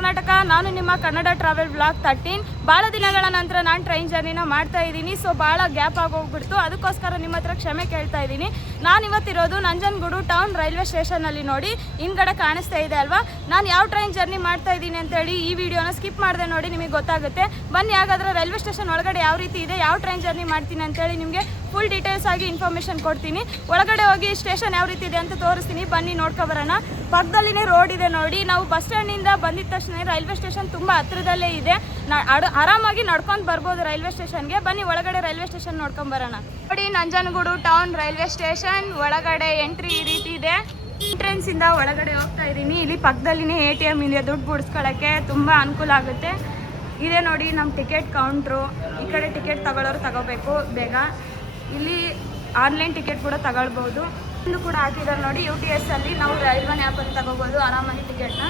ಕರ್ನಾಟಕ. ನಾನು ನಿಮ್ಮ Kannada travel blog 13. ಭಾಳ ದಿನಗಳ ನಂತರ ನಾನು ಟ್ರೈನ್ ಜರ್ನಿನ ಮಾಡ್ತಾ ಇದ್ದೀನಿ. ಸೊ ಭಾಳ ಗ್ಯಾಪ್ ಆಗೋಗ್ಬಿಡ್ತು, ಅದಕ್ಕೋಸ್ಕರ ನಿಮ್ಮ ಹತ್ರ ಕ್ಷಮೆ ಕೇಳ್ತಾ ಇದ್ದೀನಿ. ನಾನು ಇವತ್ತಿರೋದು ನಂಜನಗೂಡು ಟೌನ್ ರೈಲ್ವೆ ಸ್ಟೇಷನಲ್ಲಿ. ನೋಡಿ ಹಿಂದ್ಗಡೆ ಕಾಣಿಸ್ತಾ ಇದೆ ಅಲ್ವಾ, ನಾನು ಯಾವ ಟ್ರೈನ್ ಜರ್ನಿ ಮಾಡ್ತಾ ಇದ್ದೀನಿ ಅಂತೇಳಿ ಈ ವಿಡಿಯೋನ ಸ್ಕಿಪ್ ಮಾಡಿದೆ ನೋಡಿ, ನಿಮಗೆ ಗೊತ್ತಾಗುತ್ತೆ. ಬನ್ನಿ ಹಾಗಾದರೆ ರೈಲ್ವೆ ಸ್ಟೇಷನ್ ಒಳಗಡೆ ಯಾವ ರೀತಿ ಇದೆ, ಯಾವ ಟ್ರೈನ್ ಜರ್ನಿ ಮಾಡ್ತೀನಿ ಅಂತೇಳಿ ನಿಮಗೆ ಫುಲ್ ಡೀಟೇಲ್ಸ್ ಆಗಿ ಇನ್ಫಾರ್ಮೇಷನ್ ಕೊಡ್ತೀನಿ. ಒಳಗಡೆ ಹೋಗಿ ಸ್ಟೇಷನ್ ಯಾವ ರೀತಿ ಇದೆ ಅಂತ ತೋರಿಸ್ತೀನಿ, ಬನ್ನಿ ನೋಡ್ಕೊಬರೋಣ. ಪಕ್ಕದಲ್ಲಿನೇ ರೋಡ್ ಇದೆ ನೋಡಿ. ನಾವು ಬಸ್ ಸ್ಟ್ಯಾಂಡಿಂದ ಬಂದಿದ ತಕ್ಷಣ ರೈಲ್ವೆ ಸ್ಟೇಷನ್ ತುಂಬ ಹತ್ರದಲ್ಲೇ ಇದೆ. ಆರಾಮಾಗಿ ನಡ್ಕೊಂಡು ಬರ್ಬೋದು ರೈಲ್ವೆ ಸ್ಟೇಷನ್ಗೆ. ಬನ್ನಿ ಒಳಗಡೆ ರೈಲ್ವೆ ಸ್ಟೇಷನ್ ನೋಡ್ಕೊಂಬರೋಣ. ನೋಡಿ ನಂಜನಗೂಡು ಟೌನ್ ರೈಲ್ವೆ ಸ್ಟೇಷನ್ ಒಳಗಡೆ ಎಂಟ್ರಿ ಈ ರೀತಿ ಇದೆ. ಎಂಟ್ರೆನ್ಸ್ ಇಂದ ಒಳಗಡೆ ಹೋಗ್ತಾ ಇದ್ದೀನಿ. ಇಲ್ಲಿ ಪಕ್ಕದಲ್ಲಿನೇ ATM ಇದೆ, ದುಡ್ಡು ಬಿಡಿಸ್ಕೊಳ್ಳೋಕ್ಕೆ ತುಂಬ ಅನುಕೂಲ ಆಗುತ್ತೆ. ಇದೆ ನೋಡಿ ನಮ್ಮ ಟಿಕೆಟ್ ಕೌಂಟ್ರು. ಈ ಕಡೆ ಟಿಕೆಟ್ ತಗೊಳ್ಳೋರು ತಗೋಬೇಕು ಬೇಗ. ಇಲ್ಲಿ ಆನ್ಲೈನ್ ಟಿಕೆಟ್ ಕೂಡ ತಗೊಳ್ಬೋದು. ಇದು ಕೂಡ ಹಾಕಿದ್ದಾರೆ ನೋಡಿ, UTS ಅಲ್ಲಿ ನಾವು ರೈಲ್ವೆ ಆ್ಯಪಲ್ಲಿ ತಗೋಬೋದು ಆರಾಮಾಗಿ ಟಿಕೆಟ್ನ.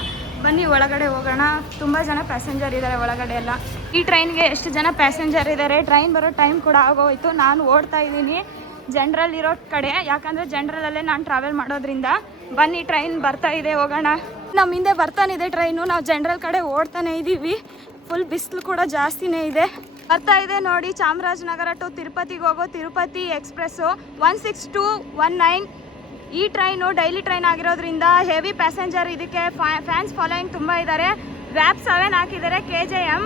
ಬನ್ನಿ ಒಳಗಡೆ ಹೋಗೋಣ. ತುಂಬ ಜನ ಪ್ಯಾಸೆಂಜರ್ ಇದ್ದಾರೆ ಒಳಗಡೆ ಎಲ್ಲ. ಈ ಟ್ರೈನ್ಗೆ ಎಷ್ಟು ಜನ ಪ್ಯಾಸೆಂಜರ್ ಇದ್ದಾರೆ, ಟ್ರೈನ್ ಬರೋ ಟೈಮ್ ಕೂಡ ಆಗೋಯ್ತು. ನಾನು ಓಡ್ತಾ ಇದ್ದೀನಿ ಜನರಲ್ ಇರೋ ಕಡೆ, ಯಾಕಂದರೆ ಜನರಲ್ಲೇ ನಾನು ಟ್ರಾವೆಲ್ ಮಾಡೋದ್ರಿಂದ. ಬನ್ನಿ ಟ್ರೈನ್ ಬರ್ತಾ ಇದೆ, ಹೋಗೋಣ. ನಮ್ಮ ಹಿಂದೆ ಬರ್ತಾನಿದೆ ಟ್ರೈನು, ನಾವು ಜನರಲ್ ಕಡೆ ಓಡ್ತಾನೆ ಇದ್ದೀವಿ. ಫುಲ್ ಬಿಸಿಲು ಕೂಡ ಜಾಸ್ತಿನೇ ಇದೆ. ಬರ್ತಾ ಇದೆ ನೋಡಿ, ಚಾಮರಾಜನಗರ ಟು ತಿರುಪತಿಗೆ ಹೋಗೋ ತಿರುಪತಿ ಎಕ್ಸ್ಪ್ರೆಸ್ಸು 16219. ಈ ಟ್ರೈನು ಡೈಲಿ ಟ್ರೈನ್ ಆಗಿರೋದ್ರಿಂದ ಹೆವಿ ಪ್ಯಾಸೆಂಜರ್, ಇದಕ್ಕೆ ಫ್ಯಾನ್ಸ್ ಫಾಲೋಯಿಂಗ್ ತುಂಬ ಇದ್ದಾರೆ. ವ್ಯಾಪ್ 7 ಹಾಕಿದ್ದಾರೆ KJM.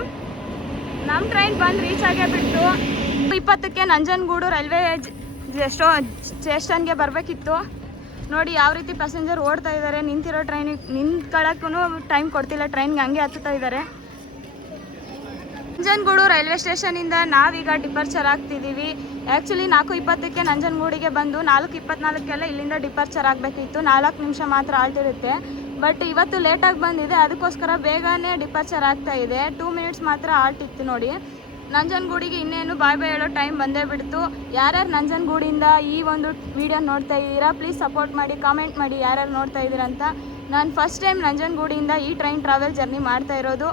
ನಮ್ಮ ಟ್ರೈನ್ ಬಂದು ರೀಚ್ ಆಗೇ ಬಿಟ್ಟು 20ಕ್ಕೆ ನಂಜನಗೂಡು ರೈಲ್ವೆ ಸ್ಟೇಷನ್ಗೆ ಬರಬೇಕಿತ್ತು. ನೋಡಿ ಯಾವ ರೀತಿ ಪ್ಯಾಸೆಂಜರ್ ಓಡ್ತಾ ಇದ್ದಾರೆ. ನಿಂತಿರೋ ಟ್ರೈನಿಗೆ ನಿಂತ್ಕೊಳ್ಳೋಕ್ಕೂ ಟೈಮ್ ಕೊಡ್ತಿಲ್ಲ, ಟ್ರೈನ್ಗೆ ಹಂಗೆ ಹತ್ತುತ್ತಾ ಇದ್ದಾರೆ. ನಂಜನಗೂಡು ರೈಲ್ವೆ ಸ್ಟೇಷನಿಂದ ನಾವೀಗ ಡಿಪಾರ್ಚರ್ ಆಗ್ತಿದ್ದೀವಿ. ಆ್ಯಕ್ಚುಲಿ 4:20ಕ್ಕೆ ನಂಜನಗೂಡಿಗೆ ಬಂದು 4:24ಕ್ಕೆಲ್ಲ ಇಲ್ಲಿಂದ ಡಿಪಾರ್ಚರ್ ಆಗಬೇಕಿತ್ತು. 4 ನಿಮಿಷ ಮಾತ್ರ ಆಲ್ಟಿರುತ್ತೆ. ಬಟ್ ಇವತ್ತು ಲೇಟಾಗಿ ಬಂದಿದೆ, ಅದಕ್ಕೋಸ್ಕರ ಬೇಗನೆ ಡಿಪಾರ್ಚರ್ ಆಗ್ತಾ ಇದೆ. 2 ಮಿನಿಟ್ಸ್ ಮಾತ್ರ ಆಲ್ಟ್ ಇತ್ತು ನೋಡಿ. ನಂಜನಗೂಡಿಗೆ ಇನ್ನೇನು ಬಾಯ್ ಬಾಯ್ ಹೇಳೋ ಟೈಮ್ ಬಂದೇ ಬಿಡ್ತು. ಯಾರ್ಯಾರು ನಂಜನಗೂಡಿಂದ ಈ ಒಂದು ವಿಡಿಯೋ ನೋಡ್ತಾ ಇದ್ದೀರಾ, ಪ್ಲೀಸ್ ಸಪೋರ್ಟ್ ಮಾಡಿ, ಕಾಮೆಂಟ್ ಮಾಡಿ ಯಾರ್ಯಾರು ನೋಡ್ತಾ ಇದ್ದೀರಂತ. ನಾನು ಫಸ್ಟ್ ಟೈಮ್ ನಂಜನಗೂಡಿಂದ ಈ ಟ್ರೈನ್ ಟ್ರಾವೆಲ್ ಜರ್ನಿ ಮಾಡ್ತಾ ಇರೋದು.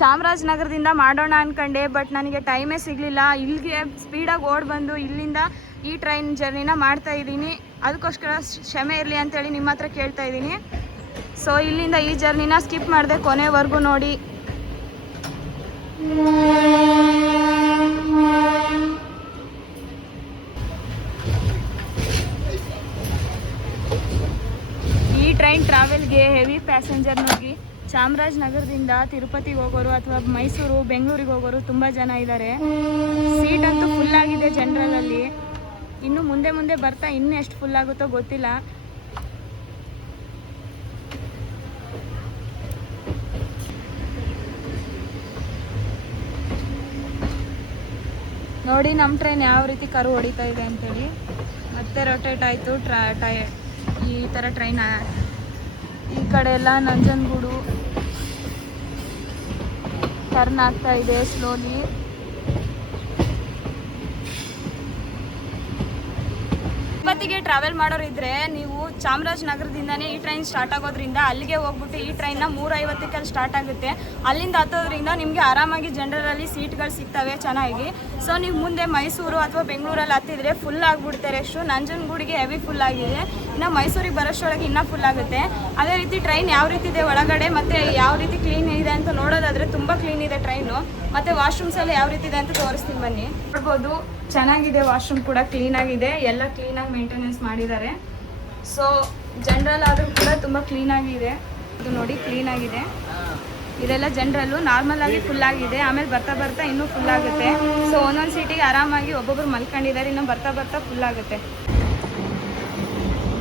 ಚಾಮರಾಜನಗರದಿಂದ ಮಾಡೋಣ ಅಂದ್ಕೊಂಡೆ, ಬಟ್ ನನಗೆ ಟೈಮೇ ಸಿಗಲಿಲ್ಲ. ಇಲ್ಲಿಗೆ ಸ್ಪೀಡಾಗಿ ಓಡಿ ಬಂದು ಇಲ್ಲಿಂದ ಈ ಟ್ರೈನ್ ಜರ್ನಿನ ಮಾಡ್ತಾ ಇದ್ದೀನಿ. ಅದಕ್ಕೋಸ್ಕರ ಕ್ಷಮೆ ಇರಲಿ ಅಂತೇಳಿ ನಿಮ್ಮ ಹತ್ರ ಕೇಳ್ತಾ ಇದ್ದೀನಿ. ಸೊ ಇಲ್ಲಿಂದ ಈ ಜರ್ನಿನ ಸ್ಕಿಪ್ ಮಾಡಿದೆ, ಕೊನೆವರೆಗೂ ನೋಡಿ. ಈ ಟ್ರೈನ್ ಟ್ರಾವೆಲ್ಗೆ ಹೆವಿ ಪ್ಯಾಸೆಂಜರ್ ನೋಡಿ. ಚಾಮರಾಜನಗರದಿಂದ ತಿರುಪತಿಗೆ ಹೋಗೋರು ಅಥವಾ ಮೈಸೂರು ಬೆಂಗಳೂರಿಗೆ ಹೋಗೋರು ತುಂಬ ಜನ ಇದ್ದಾರೆ. ಸೀಟ್ ಅಂತೂ ಫುಲ್ ಆಗಿದೆ ಜನರಲಲ್ಲಿ. ಇನ್ನು ಮುಂದೆ ಮುಂದೆ ಬರ್ತಾ ಇನ್ನೂ ಎಷ್ಟು ಫುಲ್ ಆಗುತ್ತೋ ಗೊತ್ತಿಲ್ಲ. ನೋಡಿ ನಮ್ಮ ಟ್ರೈನ್ ಯಾವ ರೀತಿ ಕರು ಹೊಡಿತಾ ಇದೆ ಅಂತೇಳಿ. ಮತ್ತೆ ರೊಟೇಟ್ ಆಯಿತು ಈ ಥರ ಟ್ರೈನ್. ಈ ಕಡೆ ಎಲ್ಲ ನಂಜನಗೂಡು ಟರ್ನ್ ಆಗ್ತಾ ಇದೆ ಸ್ಲೋಲಿ. ತಿರುಪತಿಗೆ ಟ್ರಾವೆಲ್ ಮಾಡೋರಿದ್ರೆ ನೀವು ಚಾಮರಾಜನಗರದಿಂದನೇ ಈ ಟ್ರೈನ್ ಸ್ಟಾರ್ಟ್ ಆಗೋದ್ರಿಂದ ಅಲ್ಲಿಗೆ ಹೋಗ್ಬಿಟ್ಟು ಈ ಟ್ರೈನ್ನ 3:50ಕ್ಕೆ ಸ್ಟಾರ್ಟ್ ಆಗುತ್ತೆ. ಅಲ್ಲಿಂದ ಹತ್ತೋದ್ರಿಂದ ನಿಮಗೆ ಆರಾಮಾಗಿ ಜನರಲಿ ಸೀಟ್ಗಳು ಸಿಗ್ತವೆ ಚೆನ್ನಾಗಿ. ಸೊ ನೀವು ಮುಂದೆ ಮೈಸೂರು ಅಥವಾ ಬೆಂಗಳೂರಲ್ಲಿ ಹತ್ತಿದ್ರೆ ಫುಲ್ ಆಗಿಬಿಡುತ್ತೆ ರಶ್ಶು. ನಂಜನಗೂಡಿಗೆ ಹೆವಿ ಫುಲ್ ಆಗಿದೆ, ಇನ್ನು ಮೈಸೂರಿಗೆ ಬರೋಷ್ಟೊಳಗೆ ಇನ್ನೂ ಫುಲ್ ಆಗುತ್ತೆ. ಅದೇ ರೀತಿ ಟ್ರೈನ್ ಯಾವ ರೀತಿ ಇದೆ ಒಳಗಡೆ ಮತ್ತು ಯಾವ ರೀತಿ ಕ್ಲೀನ್ ಇದೆ ಅಂತ ನೋಡೋದಾದರೆ ತುಂಬ ಕ್ಲೀನ್ ಇದೆ ಟ್ರೈನು. ಮತ್ತು ವಾಶ್ರೂಮ್ಸ್ ಎಲ್ಲ ಯಾವ ರೀತಿ ಇದೆ ಅಂತ ತೋರಿಸ್ತೀನಿ ಬನ್ನಿ. ನೋಡ್ಬೋದು ಚೆನ್ನಾಗಿದೆ, ವಾಶ್ರೂಮ್ ಕೂಡ ಕ್ಲೀನಾಗಿದೆ, ಎಲ್ಲ ಕ್ಲೀನಾಗಿ ಮೇಂಟೆನೆನ್ಸ್ ಮಾಡಿದ್ದಾರೆ. ಸೊ ಜನರಲ್ ಆದರೂ ಕೂಡ ತುಂಬ ಕ್ಲೀನಾಗಿದೆ. ಇದು ನೋಡಿ ಕ್ಲೀನಾಗಿದೆ. ಇದೆಲ್ಲ ಜನರಲ್ಲು ನಾರ್ಮಲ್ ಆಗಿ ಫುಲ್ ಆಗಿದೆ, ಆಮೇಲೆ ಬರ್ತಾ ಬರ್ತಾ ಇನ್ನೂ ಫುಲ್ ಆಗುತ್ತೆ. ಸೊ ಒಂದೊಂದು ಸೀಟಿಗೆ ಆರಾಮಾಗಿ ಒಬ್ಬೊಬ್ರು ಮಲ್ಕೊಂಡಿದ್ದಾರೆ, ಇನ್ನು ಬರ್ತಾ ಬರ್ತಾ ಫುಲ್ ಆಗುತ್ತೆ.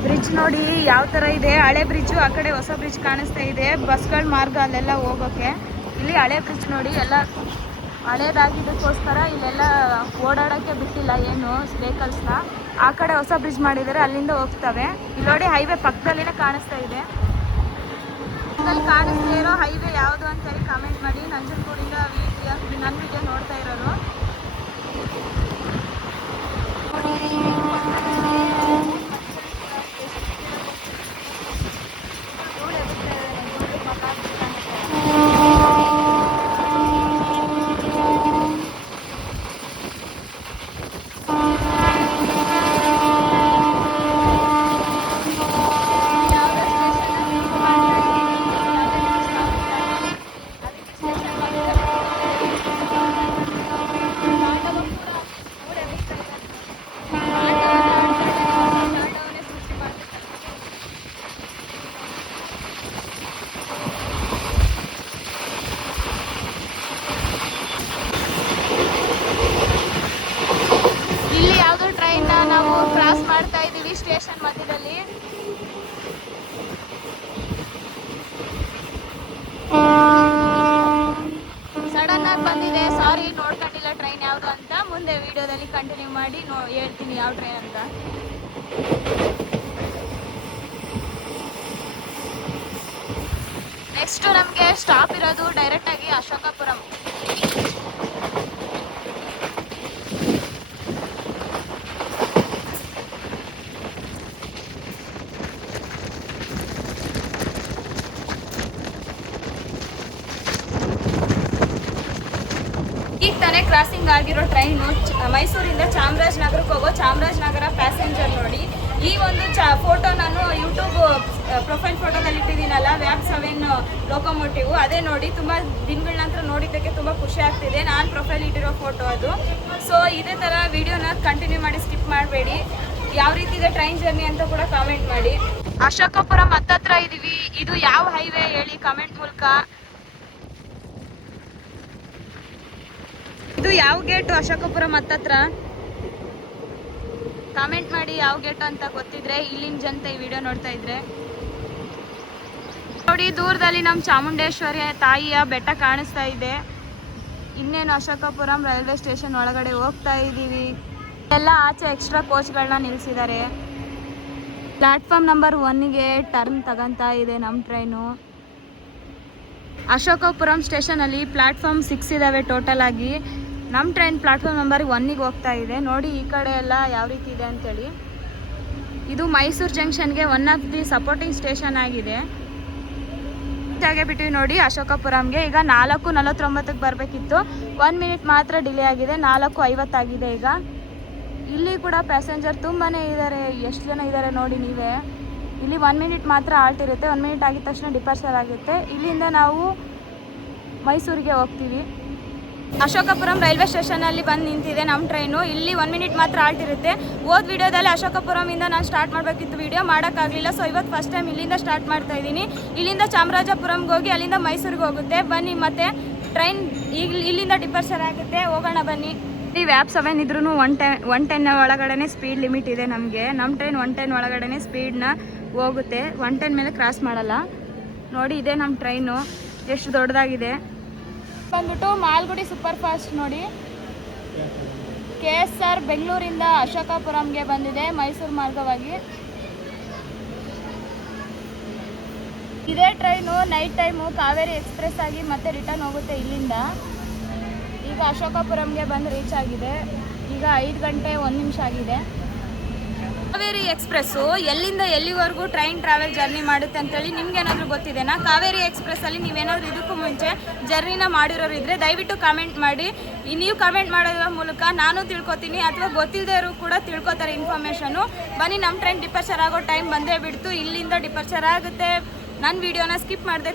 ಬ್ರಿಡ್ಜ್ ನೋಡಿ ಯಾವ ಥರ ಇದೆ, ಹಳೆ ಬ್ರಿಡ್ಜು, ಆ ಕಡೆ ಹೊಸ ಬ್ರಿಡ್ಜ್ ಕಾಣಿಸ್ತಾ ಇದೆ. ಬಸ್ಗಳ ಮಾರ್ಗ ಅಲ್ಲೆಲ್ಲ ಹೋಗೋಕ್ಕೆ. ಇಲ್ಲಿ ಹಳೆ ಬ್ರಿಡ್ಜ್ ನೋಡಿ, ಎಲ್ಲ ಹಳೇದಾಗಿದ್ದಕ್ಕೋಸ್ಕರ ಇಲ್ಲೆಲ್ಲ ಓಡಾಡೋಕ್ಕೆ ಬಿಟ್ಟಿಲ್ಲ ಏನು ವೆಹಿಕಲ್ಸ್ನ. ಆ ಕಡೆ ಹೊಸ ಬ್ರಿಡ್ಜ್ ಮಾಡಿದ್ದಾರೆ, ಅಲ್ಲಿಂದ ಹೋಗ್ತವೆ. ಇಲ್ಲಿ ನೋಡಿ ಹೈವೇ ಪಕ್ಕದಲ್ಲಿನೇ ಕಾಣಿಸ್ತಾ ಇದೆ. ಅಲ್ಲಿ ಕಾಣಿಸ್ತಾ ಇರೋ ಹೈವೇ ಯಾವುದು ಅಂತೇಳಿ ಕಾಮೆಂಟ್ ಮಾಡಿ. ನಂಜನಗೂಡಿಂದ ನನ್ನ ವಿಡಿಯೋ ನೋಡ್ತಾ ಇರೋರು ಸಾರಿ ನೋಡ್ಕೊಂಡಿಲ್ಲ ಟ್ರೈನ್ ಯಾವುದು ಅಂತ. ಮುಂದೆ ವಿಡಿಯೋದಲ್ಲಿ ಕಂಟಿನ್ಯೂ ಮಾಡಿ ಹೇಳ್ತೀನಿ ಯಾವ ಟ್ರೈನ್ ಅಂತ. ನೆಕ್ಸ್ಟ್ ನಮಗೆ ಸ್ಟಾಪ್ ಇರೋದು ಡೈರೆಕ್ಟಾಗಿ ಅಶೋಕಪುರಂ. ಈಗ ತಾನೇ ಕ್ರಾಸಿಂಗ್ ಆಗಿರೋ ಟ್ರೈನು ಮೈಸೂರಿಂದ ಚಾಮರಾಜನಗರಕ್ಕೆ ಹೋಗೋ ಚಾಮರಾಜನಗರ ಪ್ಯಾಸೆಂಜರ್ ನೋಡಿ. ಈ ಒಂದು ಫೋಟೋ ನಾನು ಯೂಟ್ಯೂಬ್ ಪ್ರೊಫೈಲ್ ಫೋಟೋದಲ್ಲಿ ಇಟ್ಟಿದ್ದೀನಲ್ಲ, ವ್ಯಾಪ್ 7 ಲೋಕೋಮೋಟಿವ್, ಅದೇ ನೋಡಿ ತುಂಬ ದಿನಗಳ ನಂತರ ನೋಡಿದ್ದಕ್ಕೆ ತುಂಬ ಖುಷಿ ಆಗ್ತಿದೆ. ನಾನು ಪ್ರೊಫೈಲ್ ಇಟ್ಟಿರೋ ಫೋಟೋ ಅದು. ಸೊ ಇದೇ ಥರ ವಿಡಿಯೋನ ಕಂಟಿನ್ಯೂ ಮಾಡಿ ಸ್ಕಿಪ್ ಮಾಡಬೇಡಿ. ಯಾವ ರೀತಿ ಇದೆ ಟ್ರೈನ್ ಜರ್ನಿ ಅಂತ ಕೂಡ ಕಾಮೆಂಟ್ ಮಾಡಿ. ಅಶೋಕಪುರಂ ಹತ್ತತ್ರ ಇದ್ದೀವಿ. ಇದು ಯಾವ ಹೈವೇ ಹೇಳಿ ಕಾಮೆಂಟ್ ಮೂಲಕ. ಇದು ಯಾವ ಗೇಟು ಅಶೋಕಪುರಂ ಹತ್ತತ್ರ ಕಾಮೆಂಟ್ ಮಾಡಿ, ಯಾವ ಗೇಟ್ ಅಂತ ಗೊತ್ತಿದ್ರೆ ಇಲ್ಲಿನ ಜನತೆ ಈ ವಿಡಿಯೋ ನೋಡ್ತಾ ಇದ್ರೆ. ನೋಡಿ ದೂರದಲ್ಲಿ ನಮ್ಮ ಚಾಮುಂಡೇಶ್ವರಿ ತಾಯಿಯ ಬೆಟ್ಟ ಕಾಣಿಸ್ತಾ ಇದೆ. ಇನ್ನೇನು ಅಶೋಕಪುರಂ ರೈಲ್ವೆ ಸ್ಟೇಷನ್ ಒಳಗಡೆ ಹೋಗ್ತಾ ಇದ್ದೀವಿ. ಎಲ್ಲ ಆಚೆ ಎಕ್ಸ್ಟ್ರಾ ಕೋಚ್ಗಳನ್ನ ನಿಲ್ಲಿಸಿದ್ದಾರೆ. ಪ್ಲಾಟ್ಫಾರ್ಮ್ ನಂಬರ್ 1ಗೆ ಟರ್ನ್ ತಗೊಂತಾ ಇದೆ ನಮ್ಮ ಟ್ರೈನು. ಅಶೋಕಪುರಂ ಸ್ಟೇಷನಲ್ಲಿ ಪ್ಲಾಟ್ಫಾರ್ಮ್ 6 ಇದ್ದಾವೆ ಟೋಟಲ್ ಆಗಿ. ನಮ್ಮ ಟ್ರೈನ್ ಪ್ಲಾಟ್ಫಾರ್ಮ್ ನಂಬರ್ 1ಗೆ ಹೋಗ್ತಾ ಇದೆ. ನೋಡಿ ಈ ಕಡೆ ಎಲ್ಲ ಯಾವ ರೀತಿ ಇದೆ ಅಂತೇಳಿ. ಇದು ಮೈಸೂರು ಜಂಕ್ಷನ್ಗೆ one of the supporting station ಆಗಿದೆ. ಹಾಗೆ ಬಿಟ್ಟಿವಿ ನೋಡಿ ಅಶೋಕಪುರಂಗೆ. ಈಗ 4:49ಕ್ಕೆ ಬರಬೇಕಿತ್ತು, 1 ಮಿನಿಟ್ ಮಾತ್ರ ಡಿಲೇ ಆಗಿದೆ. 4:50 ಆಗಿದೆ ಈಗ. ಇಲ್ಲಿ ಕೂಡ ಪ್ಯಾಸೆಂಜರ್ ತುಂಬಾ ಇದ್ದಾರೆ. ಎಷ್ಟು ಜನ ಇದ್ದಾರೆ ನೋಡಿ ನೀವೇ. ಇಲ್ಲಿ 1 ಮಿನಿಟ್ ಮಾತ್ರ ಆಲ್ಟ್ ಇರುತ್ತೆ. 1 ಮಿನಿಟ್ ಆಗಿದ ತಕ್ಷಣ ಡಿಪಾರ್ಚರ್ ಆಗುತ್ತೆ. ಇಲ್ಲಿಂದ ನಾವು ಮೈಸೂರಿಗೆ ಹೋಗ್ತೀವಿ. ಅಶೋಕಪುರಂ ರೈಲ್ವೆ ಸ್ಟೇಷನಲ್ಲಿ ಬಂದು ನಿಂತಿದೆ ನಮ್ಮ ಟ್ರೈನು. ಇಲ್ಲಿ 1 ಮಿನಿಟ್ ಮಾತ್ರ ಆಲ್ಟ್ ಇರುತ್ತೆ. ಹೋದ ವಿಡಿಯೋದಲ್ಲಿ ಅಶೋಕಪುರಮಿಂದ ನಾನು ಸ್ಟಾರ್ಟ್ ಮಾಡಬೇಕಿತ್ತು, ವಿಡಿಯೋ ಮಾಡೋಕ್ಕಾಗಲಿಲ್ಲ. ಸೊ ಇವತ್ತು ಫಸ್ಟ್ ಟೈಮ್ ಇಲ್ಲಿಂದ ಸ್ಟಾರ್ಟ್ ಮಾಡ್ತಾ ಇದ್ದೀನಿ. ಇಲ್ಲಿಂದ ಚಾಮರಾಜಪುರಂಗೆ ಹೋಗಿ ಅಲ್ಲಿಂದ ಮೈಸೂರಿಗೆ ಹೋಗುತ್ತೆ. ಬನ್ನಿ ಮತ್ತೆ ಟ್ರೈನ್ ಈಗ ಇಲ್ಲಿಂದ ಡಿಪಾರ್ಚರ್ ಆಗುತ್ತೆ, ಹೋಗೋಣ ಬನ್ನಿ. ಈ ವ್ಯಾಪ್ 7 ಇದ್ರೂ 110 ಒಳಗಡೆ ಸ್ಪೀಡ್ ಲಿಮಿಟ್ ಇದೆ ನಮಗೆ. ನಮ್ಮ ಟ್ರೈನ್ 110 ಒಳಗಡೆ ಸ್ಪೀಡ್ನ ಹೋಗುತ್ತೆ. 110 ಮೇಲೆ ಕ್ರಾಸ್ ಮಾಡಲ್ಲ. ನೋಡಿ ಇದೆ ನಮ್ಮ ಟ್ರೈನು ಎಷ್ಟು ದೊಡ್ಡದಾಗಿದೆ. ಬಂದ್ಬಿಟ್ಟು ಮಾಲ್ಗುಡಿ ಸೂಪರ್ ಫಾಸ್ಟ್ ನೋಡಿ. KSR ಬೆಂಗಳೂರಿಂದ ಅಶೋಕಪುರಂಗೆ ಬಂದಿದೆ ಮೈಸೂರು ಮಾರ್ಗವಾಗಿ. ಇದೇ train night time Kaveri express ಆಗಿ ಮತ್ತೆ ರಿಟರ್ನ್ ಹೋಗುತ್ತೆ ಇಲ್ಲಿಂದ. ಈಗ ಅಶೋಕಪುರಂಗೆ ಬಂದು ರೀಚ್ ಆಗಿದೆ. ಈಗ 5 ಗಂಟೆ 1 ನಿಮಿಷ ಆಗಿದೆ. ಕಾವೇರಿ ಎಕ್ಸ್ಪ್ರೆಸ್ಸು ಎಲ್ಲಿಂದ ಎಲ್ಲಿವರೆಗೂ ಟ್ರೈನ್ ಟ್ರಾವೆಲ್ ಜರ್ನಿ ಮಾಡುತ್ತೆ ಅಂತೇಳಿ ನಿಮ್ಗೇನಾದರೂ ಗೊತ್ತಿದೆನಾ? ಕಾವೇರಿ ಎಕ್ಸ್ಪ್ರೆಸ್ಸಲ್ಲಿ ನೀವೇನಾದರೂ ಇದಕ್ಕೂ ಮುಂಚೆ ಜರ್ನಿನ ಮಾಡಿರೋರು ಇದ್ದರೆ ದಯವಿಟ್ಟು ಕಾಮೆಂಟ್ ಮಾಡಿ. ನೀವು ಕಾಮೆಂಟ್ ಮಾಡೋದ್ರ ಮೂಲಕ ನಾನು ತಿಳ್ಕೊತೀನಿ, ಅಥವಾ ಗೊತ್ತಿಲ್ಲದೆ ಇರೋ ಕೂಡ ತಿಳ್ಕೊತಾರೆ ಇನ್ಫಾರ್ಮೇಷನು. ಬನ್ನಿ, ನಮ್ಮ ಟ್ರೈನ್ ಡಿಪಾರ್ಚರ್ ಆಗೋ ಟೈಮ್ ಬಂದೇ ಬಿಡ್ತು. ಇಲ್ಲಿಂದ ಡಿಪಾರ್ಚರ್ ಆಗುತ್ತೆ. ನನ್ನ ವೀಡಿಯೋನ ಸ್ಕಿಪ್ ಮಾಡಿದೆ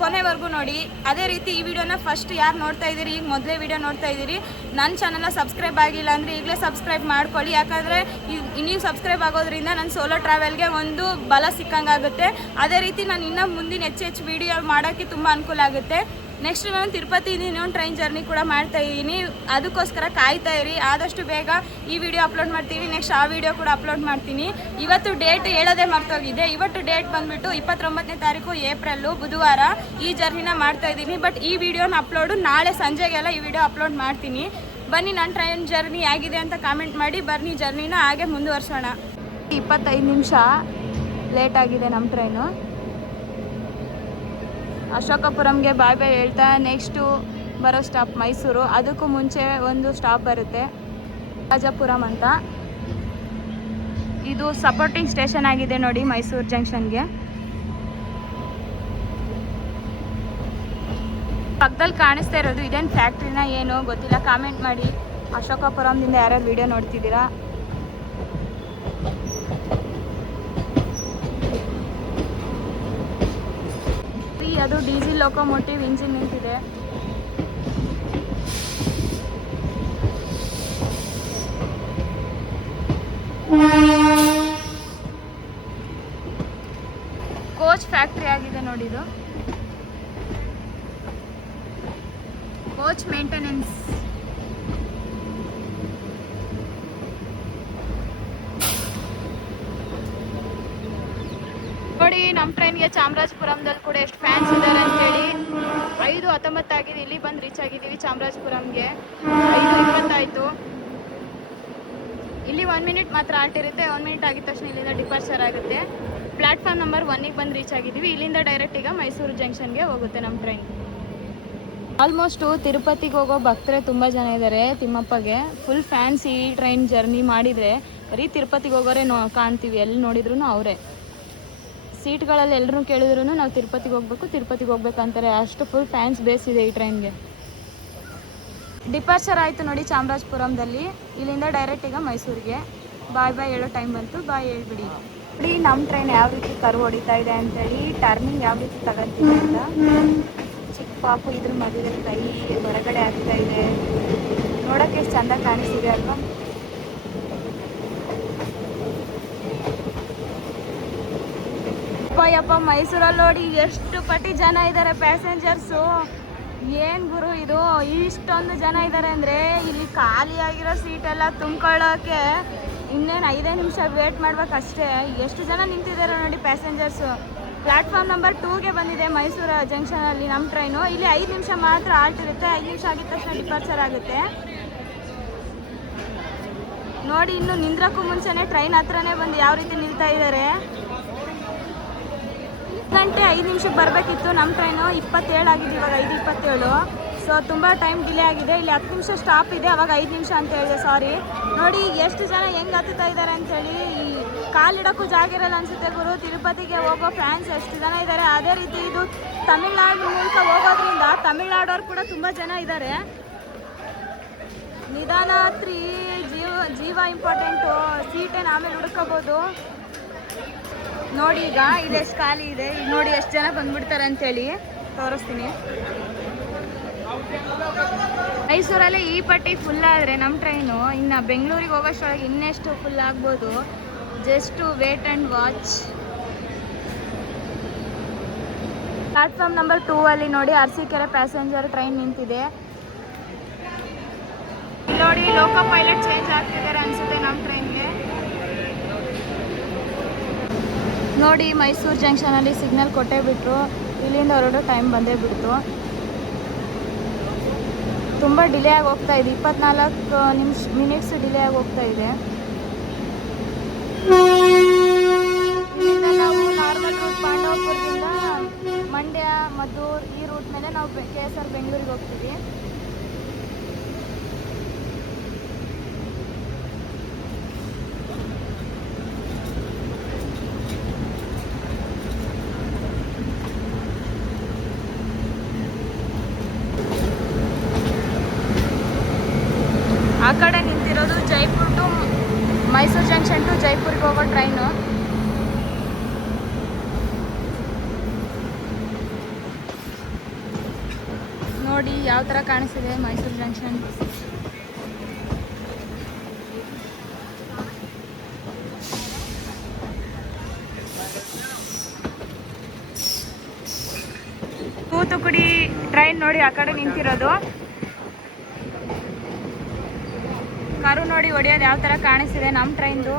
ಕೊನೆವರೆಗೂ ನೋಡಿ. ಅದೇ ರೀತಿ ಈ ವಿಡಿಯೋನ ಫಸ್ಟ್ ಯಾರು ನೋಡ್ತಾ ಇದ್ದೀರಿ, ಈಗ ಮೊದಲೇ ವಿಡಿಯೋ ನೋಡ್ತಾ ಇದ್ದೀರಿ, ನನ್ನ ಚಾನಲ್ನ ಸಬ್ಸ್ಕ್ರೈಬ್ ಆಗಿಲ್ಲ ಅಂದರೆ ಈಗಲೇ ಸಬ್ಸ್ಕ್ರೈಬ್ ಮಾಡ್ಕೊಳ್ಳಿ. ಯಾಕಂದರೆ ನೀವು ಸಬ್ಸ್ಕ್ರೈಬ್ ಆಗೋದ್ರಿಂದ ನನ್ನ ಸೋಲೋ ಟ್ರಾವೆಲ್ಗೆ ಒಂದು ಬಲ ಸಿಕ್ಕಂಗಾಗುತ್ತೆ. ಅದೇ ರೀತಿ ನಾನು ಇನ್ನೂ ಮುಂದಿನ ಹೆಚ್ಚು ವಿಡಿಯೋ ಮಾಡೋಕ್ಕೆ ತುಂಬ ಅನುಕೂಲ ಆಗುತ್ತೆ. ನೆಕ್ಸ್ಟ್ ನಾನು ತಿರುಪತಿ ಇನ್ನೊಂದು ಟ್ರೈನ್ ಜರ್ನಿ ಕೂಡ ಮಾಡ್ತಾ ಇದ್ದೀನಿ. ಅದಕ್ಕೋಸ್ಕರ ಕಾಯ್ತಾ ಇರಿ. ಆದಷ್ಟು ಬೇಗ ಈ ವಿಡಿಯೋ ಅಪ್ಲೋಡ್ ಮಾಡ್ತೀನಿ. ನೆಕ್ಸ್ಟ್ ಆ ವಿಡಿಯೋ ಕೂಡ ಅಪ್ಲೋಡ್ ಮಾಡ್ತೀನಿ. ಇವತ್ತು ಡೇಟ್ ಹೇಳೋದೇ ಮರ್ತೋಗಿದೆ. ಇವತ್ತು ಡೇಟ್ ಬಂದುಬಿಟ್ಟು 29ನೇ ತಾರೀಕು ಏಪ್ರಿಲ್ ಬುಧವಾರ ಈ ಜರ್ನಿನ ಮಾಡ್ತಾ ಇದ್ದೀನಿ. ಬಟ್ ಈ ವಿಡಿಯೋನ ಅಪ್ಲೋಡು ನಾಳೆ ಸಂಜೆಗೆಲ್ಲ ಈ ವಿಡಿಯೋ ಅಪ್ಲೋಡ್ ಮಾಡ್ತೀನಿ. ಬನ್ನಿ, ನನ್ನ ಟ್ರೈನ್ ಜರ್ನಿ ಆಗಿದೆ ಅಂತ ಕಾಮೆಂಟ್ ಮಾಡಿ. ಬನ್ನಿ ಜರ್ನಿನ ಹಾಗೆ ಮುಂದುವರ್ಸೋಣ. 25 ನಿಮಿಷ ಲೇಟ್ ಆಗಿದೆ ನಮ್ಮ ಟ್ರೈನು. ಅಶೋಕಪುರಂಗೆ ಬಾಯ್ ಬಾಯ್ ಹೇಳ್ತಾ ನೆಕ್ಸ್ಟು ಬರೋ ಸ್ಟಾಪ್ ಮೈಸೂರು. ಅದಕ್ಕೂ ಮುಂಚೆ ಒಂದು ಸ್ಟಾಪ್ ಬರುತ್ತೆ ರಾಜಾಪುರಂ ಅಂತ. ಇದು ಸಪೋರ್ಟಿಂಗ್ ಸ್ಟೇಷನ್ ಆಗಿದೆ ನೋಡಿ ಮೈಸೂರು ಜಂಕ್ಷನ್ಗೆ. ಪಕ್ಕದಲ್ಲಿ ಕಾಣಿಸ್ತಾ ಇರೋದು ಇದೇನು ಫ್ಯಾಕ್ಟ್ರಿನ ಏನು ಗೊತ್ತಿಲ್ಲ, ಕಾಮೆಂಟ್ ಮಾಡಿ. ಅಶೋಕಪುರಂದಿಂದ ಯಾರ್ಯಾರು ವಿಡಿಯೋ ನೋಡ್ತಿದ್ದೀರಾ? ಅದು ಡೀಸೆಲ್ ಲೋಕೋಮೋಟಿವ್ ಇಂಜಿನ್ ನಿಂತಿದೆ. ಕೋಚ್ ಫ್ಯಾಕ್ಟ್ರಿ ಆಗಿದೆ ನೋಡಿ. ಇದು ಕೋಚ್ ಮೇಂಟೆನೆನ್ಸ್. ನೋಡಿ ನಮ್ಮ ಟ್ರೈನ್ಗೆ ಚಾಮರಾಜಪುರಂದಲ್ಲಿ ಕೂಡ ಎಷ್ಟು ಫ್ಯಾನ್ಸ್ ಇದ್ದಾರೆ ಅಂತೇಳಿ. 5:19 ಆಗಿದೆ. ಇಲ್ಲಿ ಬಂದು ರೀಚ್ ಆಗಿದ್ದೀವಿ ಚಾಮರಾಜಪುರಂಗೆ. 5:20 ಆಯಿತು. ಇಲ್ಲಿ 1 ಮಿನಿಟ್ ಮಾತ್ರ ಆಲ್ಟ್ ಇರುತ್ತೆ. 1 ಮಿನಿಟ್ ಆಗಿದ ತಕ್ಷಣ ಇಲ್ಲಿಂದ ಡಿಪಾರ್ಚರ್ ಆಗುತ್ತೆ. ಪ್ಲಾಟ್ಫಾರ್ಮ್ ನಂಬರ್ 1ಗೆ ಬಂದು ರೀಚ್ ಆಗಿದ್ದೀವಿ. ಇಲ್ಲಿಂದ ಡೈರೆಕ್ಟ್ ಈಗ ಮೈಸೂರು ಜಂಕ್ಷನ್ಗೆ ಹೋಗುತ್ತೆ ನಮ್ಮ ಟ್ರೈನ್. ಆಲ್ಮೋಸ್ಟು ತಿರುಪತಿಗೆ ಹೋಗೋ ಭಕ್ತರೆ ತುಂಬ ಜನ ಇದ್ದಾರೆ. ತಿಮ್ಮಪ್ಪಗೆ ಫುಲ್ ಫ್ಯಾನ್ಸ್ ಈ ಟ್ರೈನ್ ಜರ್ನಿ ಮಾಡಿದರೆ ಬರೀ ತಿರುಪತಿಗೆ ಹೋಗೋರೆ ಕಾಣ್ತೀವಿ. ಎಲ್ಲಿ ನೋಡಿದ್ರು ಅವರೇ. ಸೀಟ್ಗಳಲ್ಲಿ ಎಲ್ಲರೂ ಕೇಳಿದ್ರು ನಾವು ತಿರುಪತಿಗೆ ಹೋಗ್ಬೇಕು ಅಂತಾರೆ. ಅಷ್ಟು ಫುಲ್ ಫ್ಯಾನ್ಸ್ ಬೇಸ್ ಇದೆ ಈ ಟ್ರೈನ್ಗೆ. ಡಿಪಾರ್ಚರ್ ಆಯಿತು ನೋಡಿ ಚಾಮರಾಜಪುರಂದಲ್ಲಿ. ಇಲ್ಲಿಂದ ಡೈರೆಕ್ಟ್ ಈಗ ಮೈಸೂರಿಗೆ. ಬಾಯ್ ಹೇಳೋ ಟೈಮ್ ಬಂತು. ಬಾಯ್ ಹೇಳ್ಬಿಡಿ. ನೋಡಿ ನಮ್ಮ ಟ್ರೈನ್ ಯಾವ ರೀತಿ ಕರು ಹೊಡಿತಾ ಇದೆ ಅಂತೇಳಿ, ಟರ್ನಿಂಗ್ ಯಾವ ರೀತಿ ತಗೊಂತೀವಿ ಅಂತ. ಚಿಕ್ಕ ಪಾಪು ಇದ್ರ ಮಧ್ಯದಲ್ಲಿ ಕೈ ಹೊರಗಡೆ ಆಗ್ತಾ ಇದೆ. ನೋಡೋಕ್ಕೆ ಎಷ್ಟು ಚೆಂದ ಕಾಣಿಸ್ತಿದೆ ಅಲ್ವಾ. ಯಪ್ಪ ಮೈಸೂರಲ್ಲಿ ನೋಡಿ ಎಷ್ಟು ಪಟ್ಟಿ ಜನ ಇದ್ದಾರೆ ಪ್ಯಾಸೆಂಜರ್ಸು. ಏನು ಗುರು ಇದು, ಇಷ್ಟೊಂದು ಜನ ಇದ್ದಾರೆ ಅಂದರೆ ಇಲ್ಲಿ ಖಾಲಿಯಾಗಿರೋ ಸೀಟೆಲ್ಲ ತುಂಬ್ಕೊಳ್ಳೋಕ್ಕೆ ಇನ್ನೇನು 5 ನಿಮಿಷ ವೇಟ್ ಮಾಡ್ಬೇಕಷ್ಟೇ. ಎಷ್ಟು ಜನ ನಿಂತಿದ್ದಾರೆ ನೋಡಿ ಪ್ಯಾಸೆಂಜರ್ಸು. ಪ್ಲಾಟ್ಫಾರ್ಮ್ ನಂಬರ್ 2ಗೆ ಬಂದಿದೆ ಮೈಸೂರು ಜಂಕ್ಷನಲ್ಲಿ ನಮ್ಮ ಟ್ರೈನು. ಇಲ್ಲಿ 5 ನಿಮಿಷ ಮಾತ್ರ ಆಲ್ಟ್ ಇರುತ್ತೆ. 5 ನಿಮಿಷ ಆಗಿದ ತಕ್ಷಣ ಡಿಪಾರ್ಚರ್ ಆಗುತ್ತೆ ನೋಡಿ. ಇನ್ನು ನಿಂದ್ರಕ್ಕೂ ಮುಂಚೆನೇ ಟ್ರೈನ್ ಹತ್ರನೇ ಬಂದು ಯಾವ ರೀತಿ ನಿಲ್ತಾ ಇದ್ದಾರೆ. 1 ಗಂಟೆ 5 ನಿಮಿಷಕ್ಕೆ ಬರಬೇಕಿತ್ತು ನಮ್ಮ ಟ್ರೈನು. 27 ಆಗಿದೆ, ಇವಾಗ 5:27. ಸೊ ತುಂಬ ಟೈಮ್ ಡಿಲೇ ಆಗಿದೆ. ಇಲ್ಲಿ 10 ನಿಮಿಷ ಸ್ಟಾಪ್ ಇದೆ, ಅವಾಗ 5 ನಿಮಿಷ ಅಂತ ಹೇಳಿದೆ, ಸಾರಿ. ನೋಡಿ ಎಷ್ಟು ಜನ ಹೆಂಗೆ ಹತ್ತುತ್ತಾ ಇದ್ದಾರೆ ಅಂಥೇಳಿ. ಈ ಕಾಲಿಡೋಕ್ಕೂ ಜಾಗ ಇರಲ್ಲ ಅನಿಸುತ್ತೆ ಗುರು. ತಿರುಪತಿಗೆ ಹೋಗೋ ಫ್ಯಾನ್ಸ್ ಎಷ್ಟು ಜನ ಇದ್ದಾರೆ. ಅದೇ ರೀತಿ ಇದು ತಮಿಳ್ನಾಡು ಮೂಲಕ ಹೋಗೋದ್ರಿಂದ ತಮಿಳ್ನಾಡವ್ರು ಕೂಡ ತುಂಬ ಜನ ಇದ್ದಾರೆ. ನಿಧಾನಾತ್ರಿ, ಜೀವ ಇಂಪಾರ್ಟೆಂಟು. ಸೀಟೇನು ಆಮೇಲೆ ಹುಡ್ಕೋಬೋದು ನೋಡಿ. ಈಗ ಇಲ್ಲಿ ಎಷ್ಟು ಖಾಲಿ ಇದೆ, ಈಗ ನೋಡಿ ಎಷ್ಟು ಜನ ಬಂದ್ಬಿಡ್ತಾರೆ ಅಂತೇಳಿ ತೋರಿಸ್ತೀನಿ. ಮೈಸೂರಲ್ಲೇ ಈ ಪಟ್ಟಿ ಫುಲ್ ಆದರೆ ನಮ್ಮ ಟ್ರೈನು ಇನ್ನು ಬೆಂಗಳೂರಿಗೆ ಹೋಗೋಷ್ಟೊಳಗೆ ಇನ್ನೆಷ್ಟು ಫುಲ್ ಆಗ್ಬೋದು. Just wait and watch. Platform number 2ಅಲ್ಲಿ ನೋಡಿ ಅರಸೀಕೆರೆ ಪ್ಯಾಸೆಂಜರ್ ಟ್ರೈನ್ ನಿಂತಿದೆ. ನೋಡಿ ಲೋಕೋ ಪೈಲಟ್ ಚೇಂಜ್ ಆಗ್ತಿದ್ದಾರೆ ಅನಿಸುತ್ತೆ ನಮ್ಮ ಟ್ರೈನ್ಗೆ. ನೋಡಿ ಮೈಸೂರು ಜಂಕ್ಷನಲ್ಲಿ ಸಿಗ್ನಲ್ ಕೊಟ್ಟೇ ಬಿಟ್ಟರು. ಇಲ್ಲಿಂದ ಹೊರಡೋ ಟೈಮ್ ಬಂದೇ ಬಿಡ್ತು. ತುಂಬ ಡಿಲೇ ಆಗಿ ಹೋಗ್ತಾ ಇದೆ. 24 ಮಿನಿಟ್ಸ್ ಡಿಲೇ ಆಗಿ ಹೋಗ್ತಾ ಇದೆ. ಇಲ್ಲಿಂದ ನಾವು ನಾರ್ಮಲ್ ರೂಟ್ ಪಾಂಡವಪುರದಿಂದ ಮಂಡ್ಯ, ಮದ್ದೂರು ಈ ರೂಟ್ ಮೇಲೆ ನಾವು KSR ಬೆಂಗಳೂರಿಗೆ ಹೋಗ್ತೀವಿ. ಆ ಕಡೆ ನಿಂತಿರೋದು Jaipur to Mysuru junction to ಜೈಪುರ್ಗೆ ಹೋಗೋ ಟ್ರೈನು. ನೋಡಿ ಯಾವ ಥರ ಕಾಣಿಸ್ತಿದೆ ಮೈಸೂರು ಜಂಕ್ಷನ್. ತೂತುಕುಡಿ ಟ್ರೈನ್ ನೋಡಿ ಆ ಕಡೆ ನಿಂತಿರೋದು. ಕಾರು ನೋಡಿ ಹೊಡಿಯೋದು ಯಾವ ಥರ ಕಾಣಿಸ್ತಿದೆ ನಮ್ಮ ಟ್ರೈನ್ದು.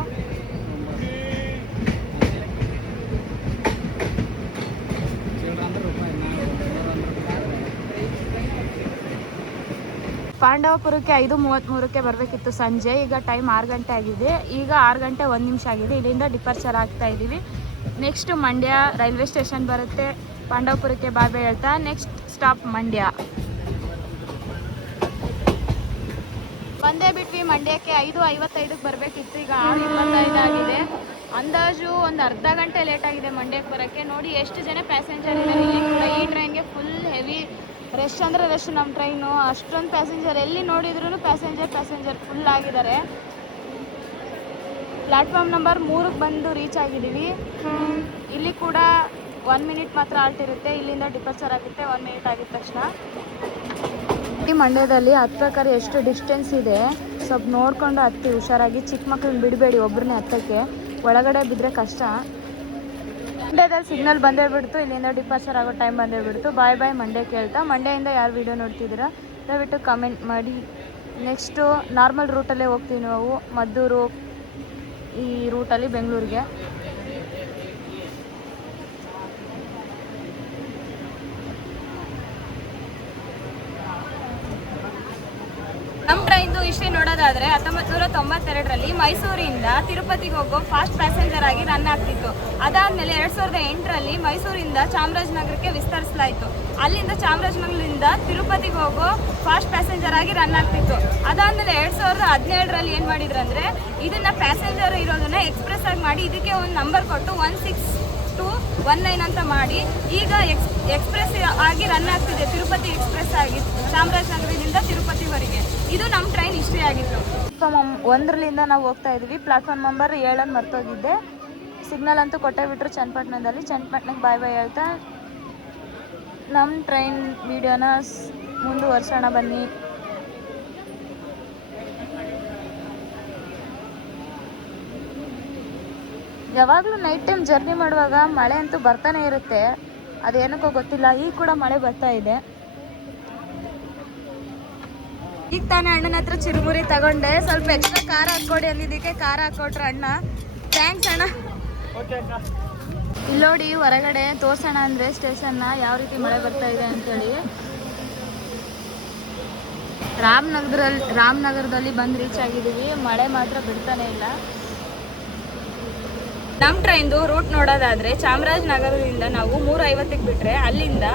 ಪಾಂಡವಪುರಕ್ಕೆ 5:33ಕ್ಕೆ ಬರಬೇಕಿತ್ತು ಸಂಜೆ. ಈಗ ಟೈಮ್ 6 ಗಂಟೆ ಆಗಿದೆ. ಈಗ 6 ಗಂಟೆ 1 ನಿಮಿಷ ಆಗಿದೆ. ಇಲ್ಲಿಂದ ಡಿಪಾರ್ಚರ್ ಆಗ್ತಾ ಇದ್ದೀವಿ. ನೆಕ್ಸ್ಟ್ ಮಂಡ್ಯ ರೈಲ್ವೆ ಸ್ಟೇಷನ್ ಬರುತ್ತೆ. ಪಾಂಡವಪುರಕ್ಕೆ ಬಾಯ್ ಹೇಳ್ತಾ ನೆಕ್ಸ್ಟ್ ಸ್ಟಾಪ್ ಮಂಡ್ಯ. ಬಂದೇ ಬಿಟ್ವಿ ಮಂಡ್ಯಕ್ಕೆ. 5:55ಕ್ಕೆ ಬರಬೇಕಿತ್ತು. ಈಗ 6:25 ಆಗಿದೆ. ಅಂದಾಜು ಒಂದು ಅರ್ಧ ಗಂಟೆ ಲೇಟ್ ಆಗಿದೆ ಮಂಡ್ಯಕ್ಕೆ ಬರೋಕ್ಕೆ. ನೋಡಿ ಎಷ್ಟು ಜನ ಪ್ಯಾಸೆಂಜರ್ ಇದ್ದಾರೆ ಇಲ್ಲಿ ಕೂಡ. ಈ ಟ್ರೈನ್ಗೆ ಫುಲ್ ಹೆವಿ ರಶ್ ಅಂದರೆ ರಶ್ ನಮ್ಮ ಟ್ರೈನು. ಅಷ್ಟೊಂದು ಪ್ಯಾಸೆಂಜರ್, ಎಲ್ಲಿ ನೋಡಿದ್ರೂ ಪ್ಯಾಸೆಂಜರ್ ಫುಲ್ ಆಗಿದ್ದಾರೆ. ಪ್ಲಾಟ್ಫಾರ್ಮ್ ನಂಬರ್ 3ಗೆ ಬಂದು ರೀಚ್ ಆಗಿದ್ದೀವಿ. ಇಲ್ಲಿ ಕೂಡ 1 ಮಿನಿಟ್ ಮಾತ್ರ ಆಲ್ಟ್ ಇರುತ್ತೆ. ಇಲ್ಲಿಂದ ಡಿಪಾರ್ಚರ್ ಆಗುತ್ತೆ 1 ಮಿನಿಟ್ ಆಗಿದ ತಕ್ಷಣ. ಈ ಮಂಡ್ಯದಲ್ಲಿ ಹತ್ತಬೇಕಾದ್ರೆ ಎಷ್ಟು ಡಿಸ್ಟೆನ್ಸ್ ಇದೆ ಸ್ವಲ್ಪ ನೋಡಿಕೊಂಡು ಹತ್ತಿ ಹುಷಾರಾಗಿ. ಚಿಕ್ಕ ಮಕ್ಕಳನ್ನ ಬಿಡಬೇಡಿ ಒಬ್ಬರನ್ನೇ ಹತ್ತಕ್ಕೆ, ಒಳಗಡೆ ಬಿದ್ದರೆ ಕಷ್ಟ. ಮಂಡ್ಯದಲ್ಲಿ ಸಿಗ್ನಲ್ ಬಂದೇ ಬಿಡ್ತು. ಇಲ್ಲಿಂದ ಡಿಪಾರ್ಚರ್ ಆಗೋ ಟೈಮ್ ಬಂದೇ ಬಿಡ್ತು. ಬಾಯ್ ಮಂಡ್ಯ ಕೇಳ್ತಾ. ಮಂಡ್ಯದಿಂದ ಯಾರು ವೀಡಿಯೋ ನೋಡ್ತಿದ್ದೀರಾ ದಯವಿಟ್ಟು ಕಮೆಂಟ್ ಮಾಡಿ. ನೆಕ್ಸ್ಟು ನಾರ್ಮಲ್ ರೂಟಲ್ಲೇ ಹೋಗ್ತೀವಿ ನಾವು. ಮದ್ದೂರು ಈ ರೂಟಲ್ಲಿ ಬೆಂಗಳೂರಿಗೆ. ಹಿಸ್ಟ್ರಿ ನೋಡೋದಾದ್ರೆ 1992ರಲ್ಲಿ ಮೈಸೂರಿಂದ ತಿರುಪತಿಗೆ ಹೋಗೋ ಫಾಸ್ಟ್ ಪ್ಯಾಸೆಂಜರ್ ಆಗಿ ರನ್ ಆಗ್ತಿತ್ತು. ಅದಾದ್ಮೇಲೆ 2008ರಲ್ಲಿ ಮೈಸೂರಿಂದ ಚಾಮರಾಜನಗರಕ್ಕೆ ವಿಸ್ತರಿಸಲಾಯಿತು. ಅಲ್ಲಿಂದ ಚಾಮರಾಜನಗರದಿಂದ ತಿರುಪತಿಗೆ ಹೋಗೋ ಫಾಸ್ಟ್ ಪ್ಯಾಸೆಂಜರ್ ಆಗಿ ರನ್ ಆಗ್ತಿತ್ತು. ಅದಾದ್ಮೇಲೆ 2017ರಲ್ಲಿ ಏನು ಮಾಡಿದ್ರಂದ್ರೆ ಇದನ್ನ ಪ್ಯಾಸೆಂಜರ್ ಇರೋದನ್ನ ಎಕ್ಸ್ಪ್ರೆಸ್ ಆಗಿ ಮಾಡಿ ಇದಕ್ಕೆ ಒಂದು ನಂಬರ್ ಕೊಟ್ಟು 16-19 ಅಂತ ಮಾಡಿ ಈಗ ಎಕ್ಸ್ಪ್ರೆಸ್ ಆಗಿ ರನ್ ಆಗ್ತಿದೆ. ತಿರುಪತಿ ಎಕ್ಸ್ಪ್ರೆಸ್ ಆಗಿ ಚಾಮರಾಜನಗರದಿಂದ ತಿರುಪತಿವರೆಗೆ. ಇದು ನಮ್ಮ ಟ್ರೈನ್ ಹಿಸ್ಟ್ರಿ ಆಗಿತ್ತು. ಪ್ಲಾಟ್ಫಾರ್ಮ್ 1ರಿಂದ ನಾವು ಹೋಗ್ತಾ ಇದ್ವಿ. Platform number 7 ಮರ್ತೋಗಿದ್ದೆ. ಸಿಗ್ನಲ್ ಅಂತೂ ಕೊಟ್ಟೆ ಬಿಟ್ರು ಚನ್ನಪಟ್ಟಣದಲ್ಲಿ. ಚನ್ನಪಟ್ಟಣಕ್ಕೆ ಬಾಯ್ ಬಾಯ್ ಹೇಳ್ತಾ ನಮ್ಮ ಟ್ರೈನ್ ವಿಡಿಯೋನ ಮುಂದುವರ್ಸೋಣ ಬನ್ನಿ. ಯಾವಾಗಲೂ ನೈಟ್ ಟೈಮ್ ಜರ್ನಿ ಮಾಡುವಾಗ ಮಳೆ ಅಂತೂ ಬರ್ತಾನೆ ಇರುತ್ತೆ. ಅದೇನಕ್ಕೋ ಗೊತ್ತಿಲ್ಲ, ಈಗ ಕೂಡ ಮಳೆ ಬರ್ತಾ ಇದೆ. ಈಗ ತಾನೇ ಅಣ್ಣನ ಹತ್ರ ಚಿರುಮುರಿ ತಗೊಂಡೆ. ಸ್ವಲ್ಪ ಎಕ್ಸ್ಟ್ರಾ ಖಾರ ಹಾಕ್ಕೊಡಿ ಅಂದಿದ್ದಕ್ಕೆ ಖಾರ ಹಾಕ್ಕೊಟ್ರು ಅಣ್ಣ. ಥ್ಯಾಂಕ್ಸ್ ಅಣ್ಣ. ಇಲ್ಲಿ ನೋಡಿ ಹೊರಗಡೆ ತೋರ್ಸೋಣ ಅಂದರೆ ಸ್ಟೇಷನ್ನ ಯಾವ ರೀತಿ ಮಳೆ ಬರ್ತಾ ಇದೆ ಅಂತೇಳಿ. ರಾಮನಗರದಲ್ಲಿ ಬಂದು ರೀಚ್ ಆಗಿದ್ದೀವಿ. ಮಳೆ ಮಾತ್ರ ಬಿಡ್ತಾನೆ ಇಲ್ಲ. ನಮ್ಮ ಟ್ರೈನ್ದು ರೂಟ್ ನೋಡೋದಾದರೆ ಚಾಮರಾಜನಗರದಿಂದ ನಾವು 3:50ಕ್ಕೆ ಬಿಟ್ಟರೆ ಅಲ್ಲಿಂದ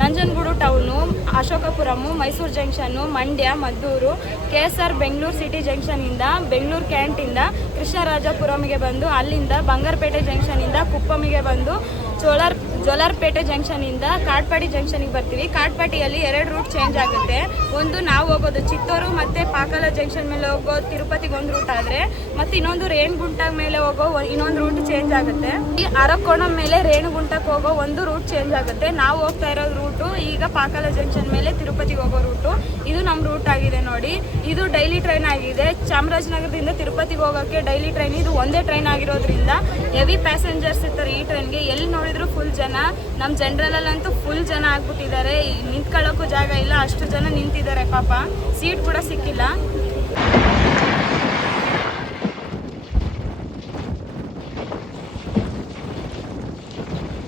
Nanjangud town, ಅಶೋಕಪುರಮು, Mysuru ಜಂಕ್ಷನ್ನು, Mandya, Maddur, KSR Bengaluru city ಜಂಕ್ಷನಿಂದ Bengaluru ಕ್ಯಾಂಟಿಂದ ಕೃಷ್ಣರಾಜಪುರಮಿಗೆ ಬಂದು ಅಲ್ಲಿಂದ ಬಂಗಾರಪೇಟೆ ಜಂಕ್ಷನಿಂದ ಕುಪ್ಪಮಿಗೆ ಬಂದು ಜೋಲಾರ್ಪೇಟೆ ಜಂಕ್ಷನಿಂದ ಕಾಟ್ಪಾಡಿ ಜಂಕ್ಷನಿಗೆ ಬರ್ತೀವಿ. ಕಾಟ್ಪಾಡಿಯಲ್ಲಿ 2 ರೂಟ್ ಚೇಂಜ್ ಆಗುತ್ತೆ. ಒಂದು ನಾವು ಹೋಗೋದು ಚಿತ್ತೂರು ಮತ್ತು ಪಾಕಲ ಜಂಕ್ಷನ್ ಮೇಲೆ ಹೋಗೋ ತಿರುಪತಿಗೆ ಒಂದು ರೂಟ್ ಆದರೆ ಮತ್ತು ಇನ್ನೊಂದು ರೇಣುಗುಂಟ ಮೇಲೆ ಹೋಗೋ ಇನ್ನೊಂದು ರೂಟ್ ಚೇಂಜ್ ಆಗುತ್ತೆ. ಈ ಅರಕೋಣ ಮೇಲೆ ರೇಣುಗುಂಟಕ್ಕೆ ಹೋಗೋ ಒಂದು ರೂಟ್ ಚೇಂಜ್ ಆಗುತ್ತೆ. ನಾವು ಹೋಗ್ತಾ ಇರೋ ರೂಟು ಈಗ ಪಾಕಲ ಜಂಕ್ಷನ್ ಮೇಲೆ ತಿರುಪತಿಗೆ ಹೋಗೋ ರೂಟು. ಇದು ನಮ್ಮ ರೂಟ್ ಆಗಿದೆ ನೋಡಿ. ಇದು ಡೈಲಿ ಟ್ರೈನ್ ಆಗಿದೆ. ಚಾಮರಾಜನಗರದಿಂದ ತಿರುಪತಿಗೆ ಹೋಗೋಕ್ಕೆ ಡೈಲಿ ಟ್ರೈನ್. ಇದು ಒಂದೇ ಟ್ರೈನ್ ಆಗಿರೋದ್ರಿಂದ ಹೆವಿ ಪ್ಯಾಸೆಂಜರ್ಸ್ ಇರ್ತಾರೆ ಈ ಟ್ರೈನ್ಗೆ. ಎಲ್ಲಿ ನೋಡಿದ್ರು ಫುಲ್ ಜನ. ನಮ್ಮ ಜನರಲ್ಲಂತೂ ಫುಲ್ ಜನ ಆಗ್ಬಿಟ್ಟಿದ್ದಾರೆ. ನಿಂತ್ಕೊಳ್ಳೋಕ್ಕೂ ಜಾಗ ಇಲ್ಲ, ಅಷ್ಟು ಜನ ನಿಂತಿದ್ದಾರೆ ಪಾಪ. ಸೀಟ್ ಕೂಡ ಸಿಕ್ಕಿಲ್ಲ.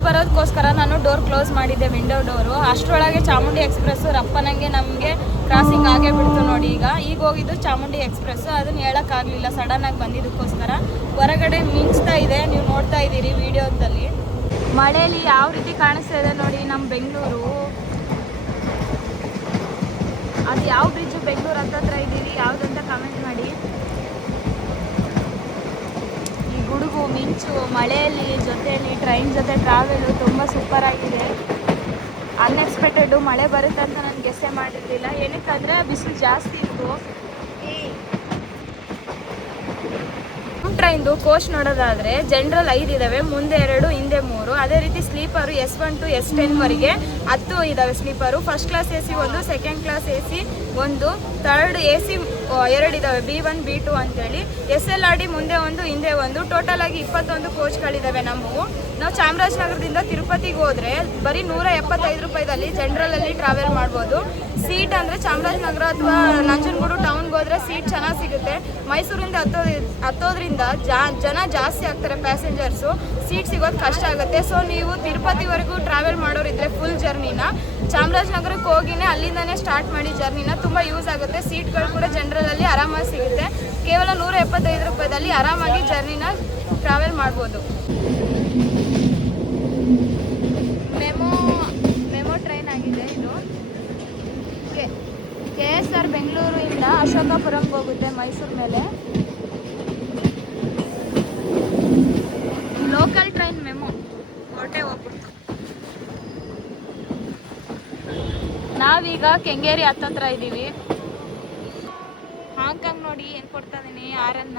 ಬರೋದಕ್ಕೋಸ್ಕರ ನಾನು ಡೋರ್ ಕ್ಲೋಸ್ ಮಾಡಿದ್ದೆ, ವಿಂಡೋ ಡೋರು. ಅಷ್ಟರೊಳಗೆ ಚಾಮುಂಡಿ ಎಕ್ಸ್ಪ್ರೆಸ್ಸು ರಪ್ಪನಂಗೆ ನಮಗೆ ಕ್ರಾಸಿಂಗ್ ಆಗೇ ಬಿಡ್ತು ನೋಡಿ. ಈಗ ಹೋಗಿದ್ದು ಚಾಮುಂಡಿ ಎಕ್ಸ್ಪ್ರೆಸ್ಸು. ಅದನ್ನು ಹೇಳೋಕ್ಕಾಗಲಿಲ್ಲ, ಸಡನ್ನಾಗಿ ಬಂದಿದ್ದಕ್ಕೋಸ್ಕರ. ಹೊರಗಡೆ ಮಿಂಚ್ತಾ ಇದೆ, ನೀವು ನೋಡ್ತಾ ಇದ್ದೀರಿ ವಿಡಿಯೋದಲ್ಲಿ. ಮಳೆಯಲ್ಲಿ ಯಾವ ರೀತಿ ಕಾಣಿಸ್ತಾ ಇದೆ ನೋಡಿ ನಮ್ಮ ಬೆಂಗಳೂರು. ಅದು ಯಾವ ಬ್ರಿಡ್ಜು ಬೆಂಗಳೂರು ಹತ್ತತ್ರ ಇದ್ದೀವಿ ಯಾವುದಂತ ಕಮೆಂಟ್ ಮಾಡಿ. ಈ ಗುಡುಗು ಮಿಂಚು ಮಳೆಯಲ್ಲಿ ಜೊತೆಯಲ್ಲಿ ಟ್ರೈನ್ ಜೊತೆ ಟ್ರಾವೆಲು ತುಂಬ ಸೂಪರ್ ಆಗಿದೆ. ಅನ್ಎಕ್ಸ್ಪೆಕ್ಟೆಡು ಮಳೆ ಬರುತ್ತೆ ಅಂತ ನಾನು ಗೆಸ್ಸೇ ಮಾಡಿರಲಿಲ್ಲ. ಏನಕ್ಕಂದರೆ ಬಿಸಿಲು ಜಾಸ್ತಿ ಇತ್ತು. ಟ್ರೈನ್ದು ಕೋಚ್ ನೋಡೋದಾದರೆ ಜನರಲ್ 5 ಇದ್ದಾವೆ, ಮುಂದೆ 2, ಹಿಂದೆ 3. ಅದೇ ರೀತಿ ಸ್ಲೀಪರು S1 to S10ವರೆಗೆ 10 ಇದ್ದಾವೆ sleeper. First class AC 1, second class AC 1, third AC 2 ಇದ್ದಾವೆ, B1 B2 ಅಂತೇಳಿ. SLRD ಮುಂದೆ 1 ಹಿಂದೆ 1. ಟೋಟಲ್ ಆಗಿ 21 ಕೋಚ್ಗಳಿದ್ದಾವೆ ನಮ್ಮವು. ನಾವು ಚಾಮರಾಜನಗರದಿಂದ ತಿರುಪತಿಗೆ ಹೋದರೆ ಬರೀ 175 ರೂಪಾಯಿದಲ್ಲಿ ಜನರಲಲ್ಲಿ ಟ್ರಾವೆಲ್ ಮಾಡ್ಬೋದು. ಸೀಟ್ ಅಂದರೆ ಚಾಮರಾಜನಗರ ಅಥವಾ ನಂಜನಗೂಡು ಟೌನ್ಗೆ ಹೋದರೆ ಸೀಟ್ ಚೆನ್ನಾಗಿ ಸಿಗುತ್ತೆ. ಮೈಸೂರಿಂದ ಹತ್ತೋದ್ರಿಂದ ಜನ ಜಾಸ್ತಿ ಆಗ್ತಾರೆ ಪ್ಯಾಸೆಂಜರ್ಸು. ಸೀಟ್ ಸಿಗೋದು ಕಷ್ಟ ಆಗುತ್ತೆ. ಸೊ ನೀವು ತಿರುಪತಿವರೆಗೂ ಟ್ರಾವೆಲ್ ಮಾಡೋರಿದ್ರೆ ಫುಲ್ ಜರ್ನಿನ ಚಾಮರಾಜನಗರಕ್ಕೆ ಹೋಗಿನೇ ಅಲ್ಲಿಂದನೇ ಸ್ಟಾರ್ಟ್ ಮಾಡಿ ಜರ್ನಿನ. ತುಂಬ ಯೂಸ್ ಆಗುತ್ತೆ. ಸೀಟ್ಗಳು ಕೂಡ ಜನರಲಲ್ಲಿ ಆರಾಮಾಗಿ ಸಿಗುತ್ತೆ. ಕೇವಲ 175 ರೂಪಾಯಿದಲ್ಲಿ ಆರಾಮಾಗಿ ಜರ್ನಿನ ಟ್ರಾವೆಲ್ ಮಾಡ್ಬೋದು. ಮೆಮೋ ಟ್ರೈನ್ ಆಗಿದೆ ಇದು. KSR ಬೆಂಗಳೂರಿಂದ ಅಶೋಕಪುರಂಗೆ ಹೋಗುತ್ತೆ ಮೈಸೂರು ಮೇಲೆ. ಲೋಕಲ್ ಟ್ರೈನ್ ಮೆಮೋ ಹೊರಟೆ ಹೋಗ್ಬಿಡ್ತು. ನಾವೀಗ ಕೆಂಗೇರಿ ಹತ್ತತ್ರ ಇದ್ದೀವಿ. ಹಾಂಗ್ಕಾಂಗ್ ನೋಡಿ ಏನು ಕೊಡ್ತಾ ಇದ್ದೀನಿ ಆರನ್ನ.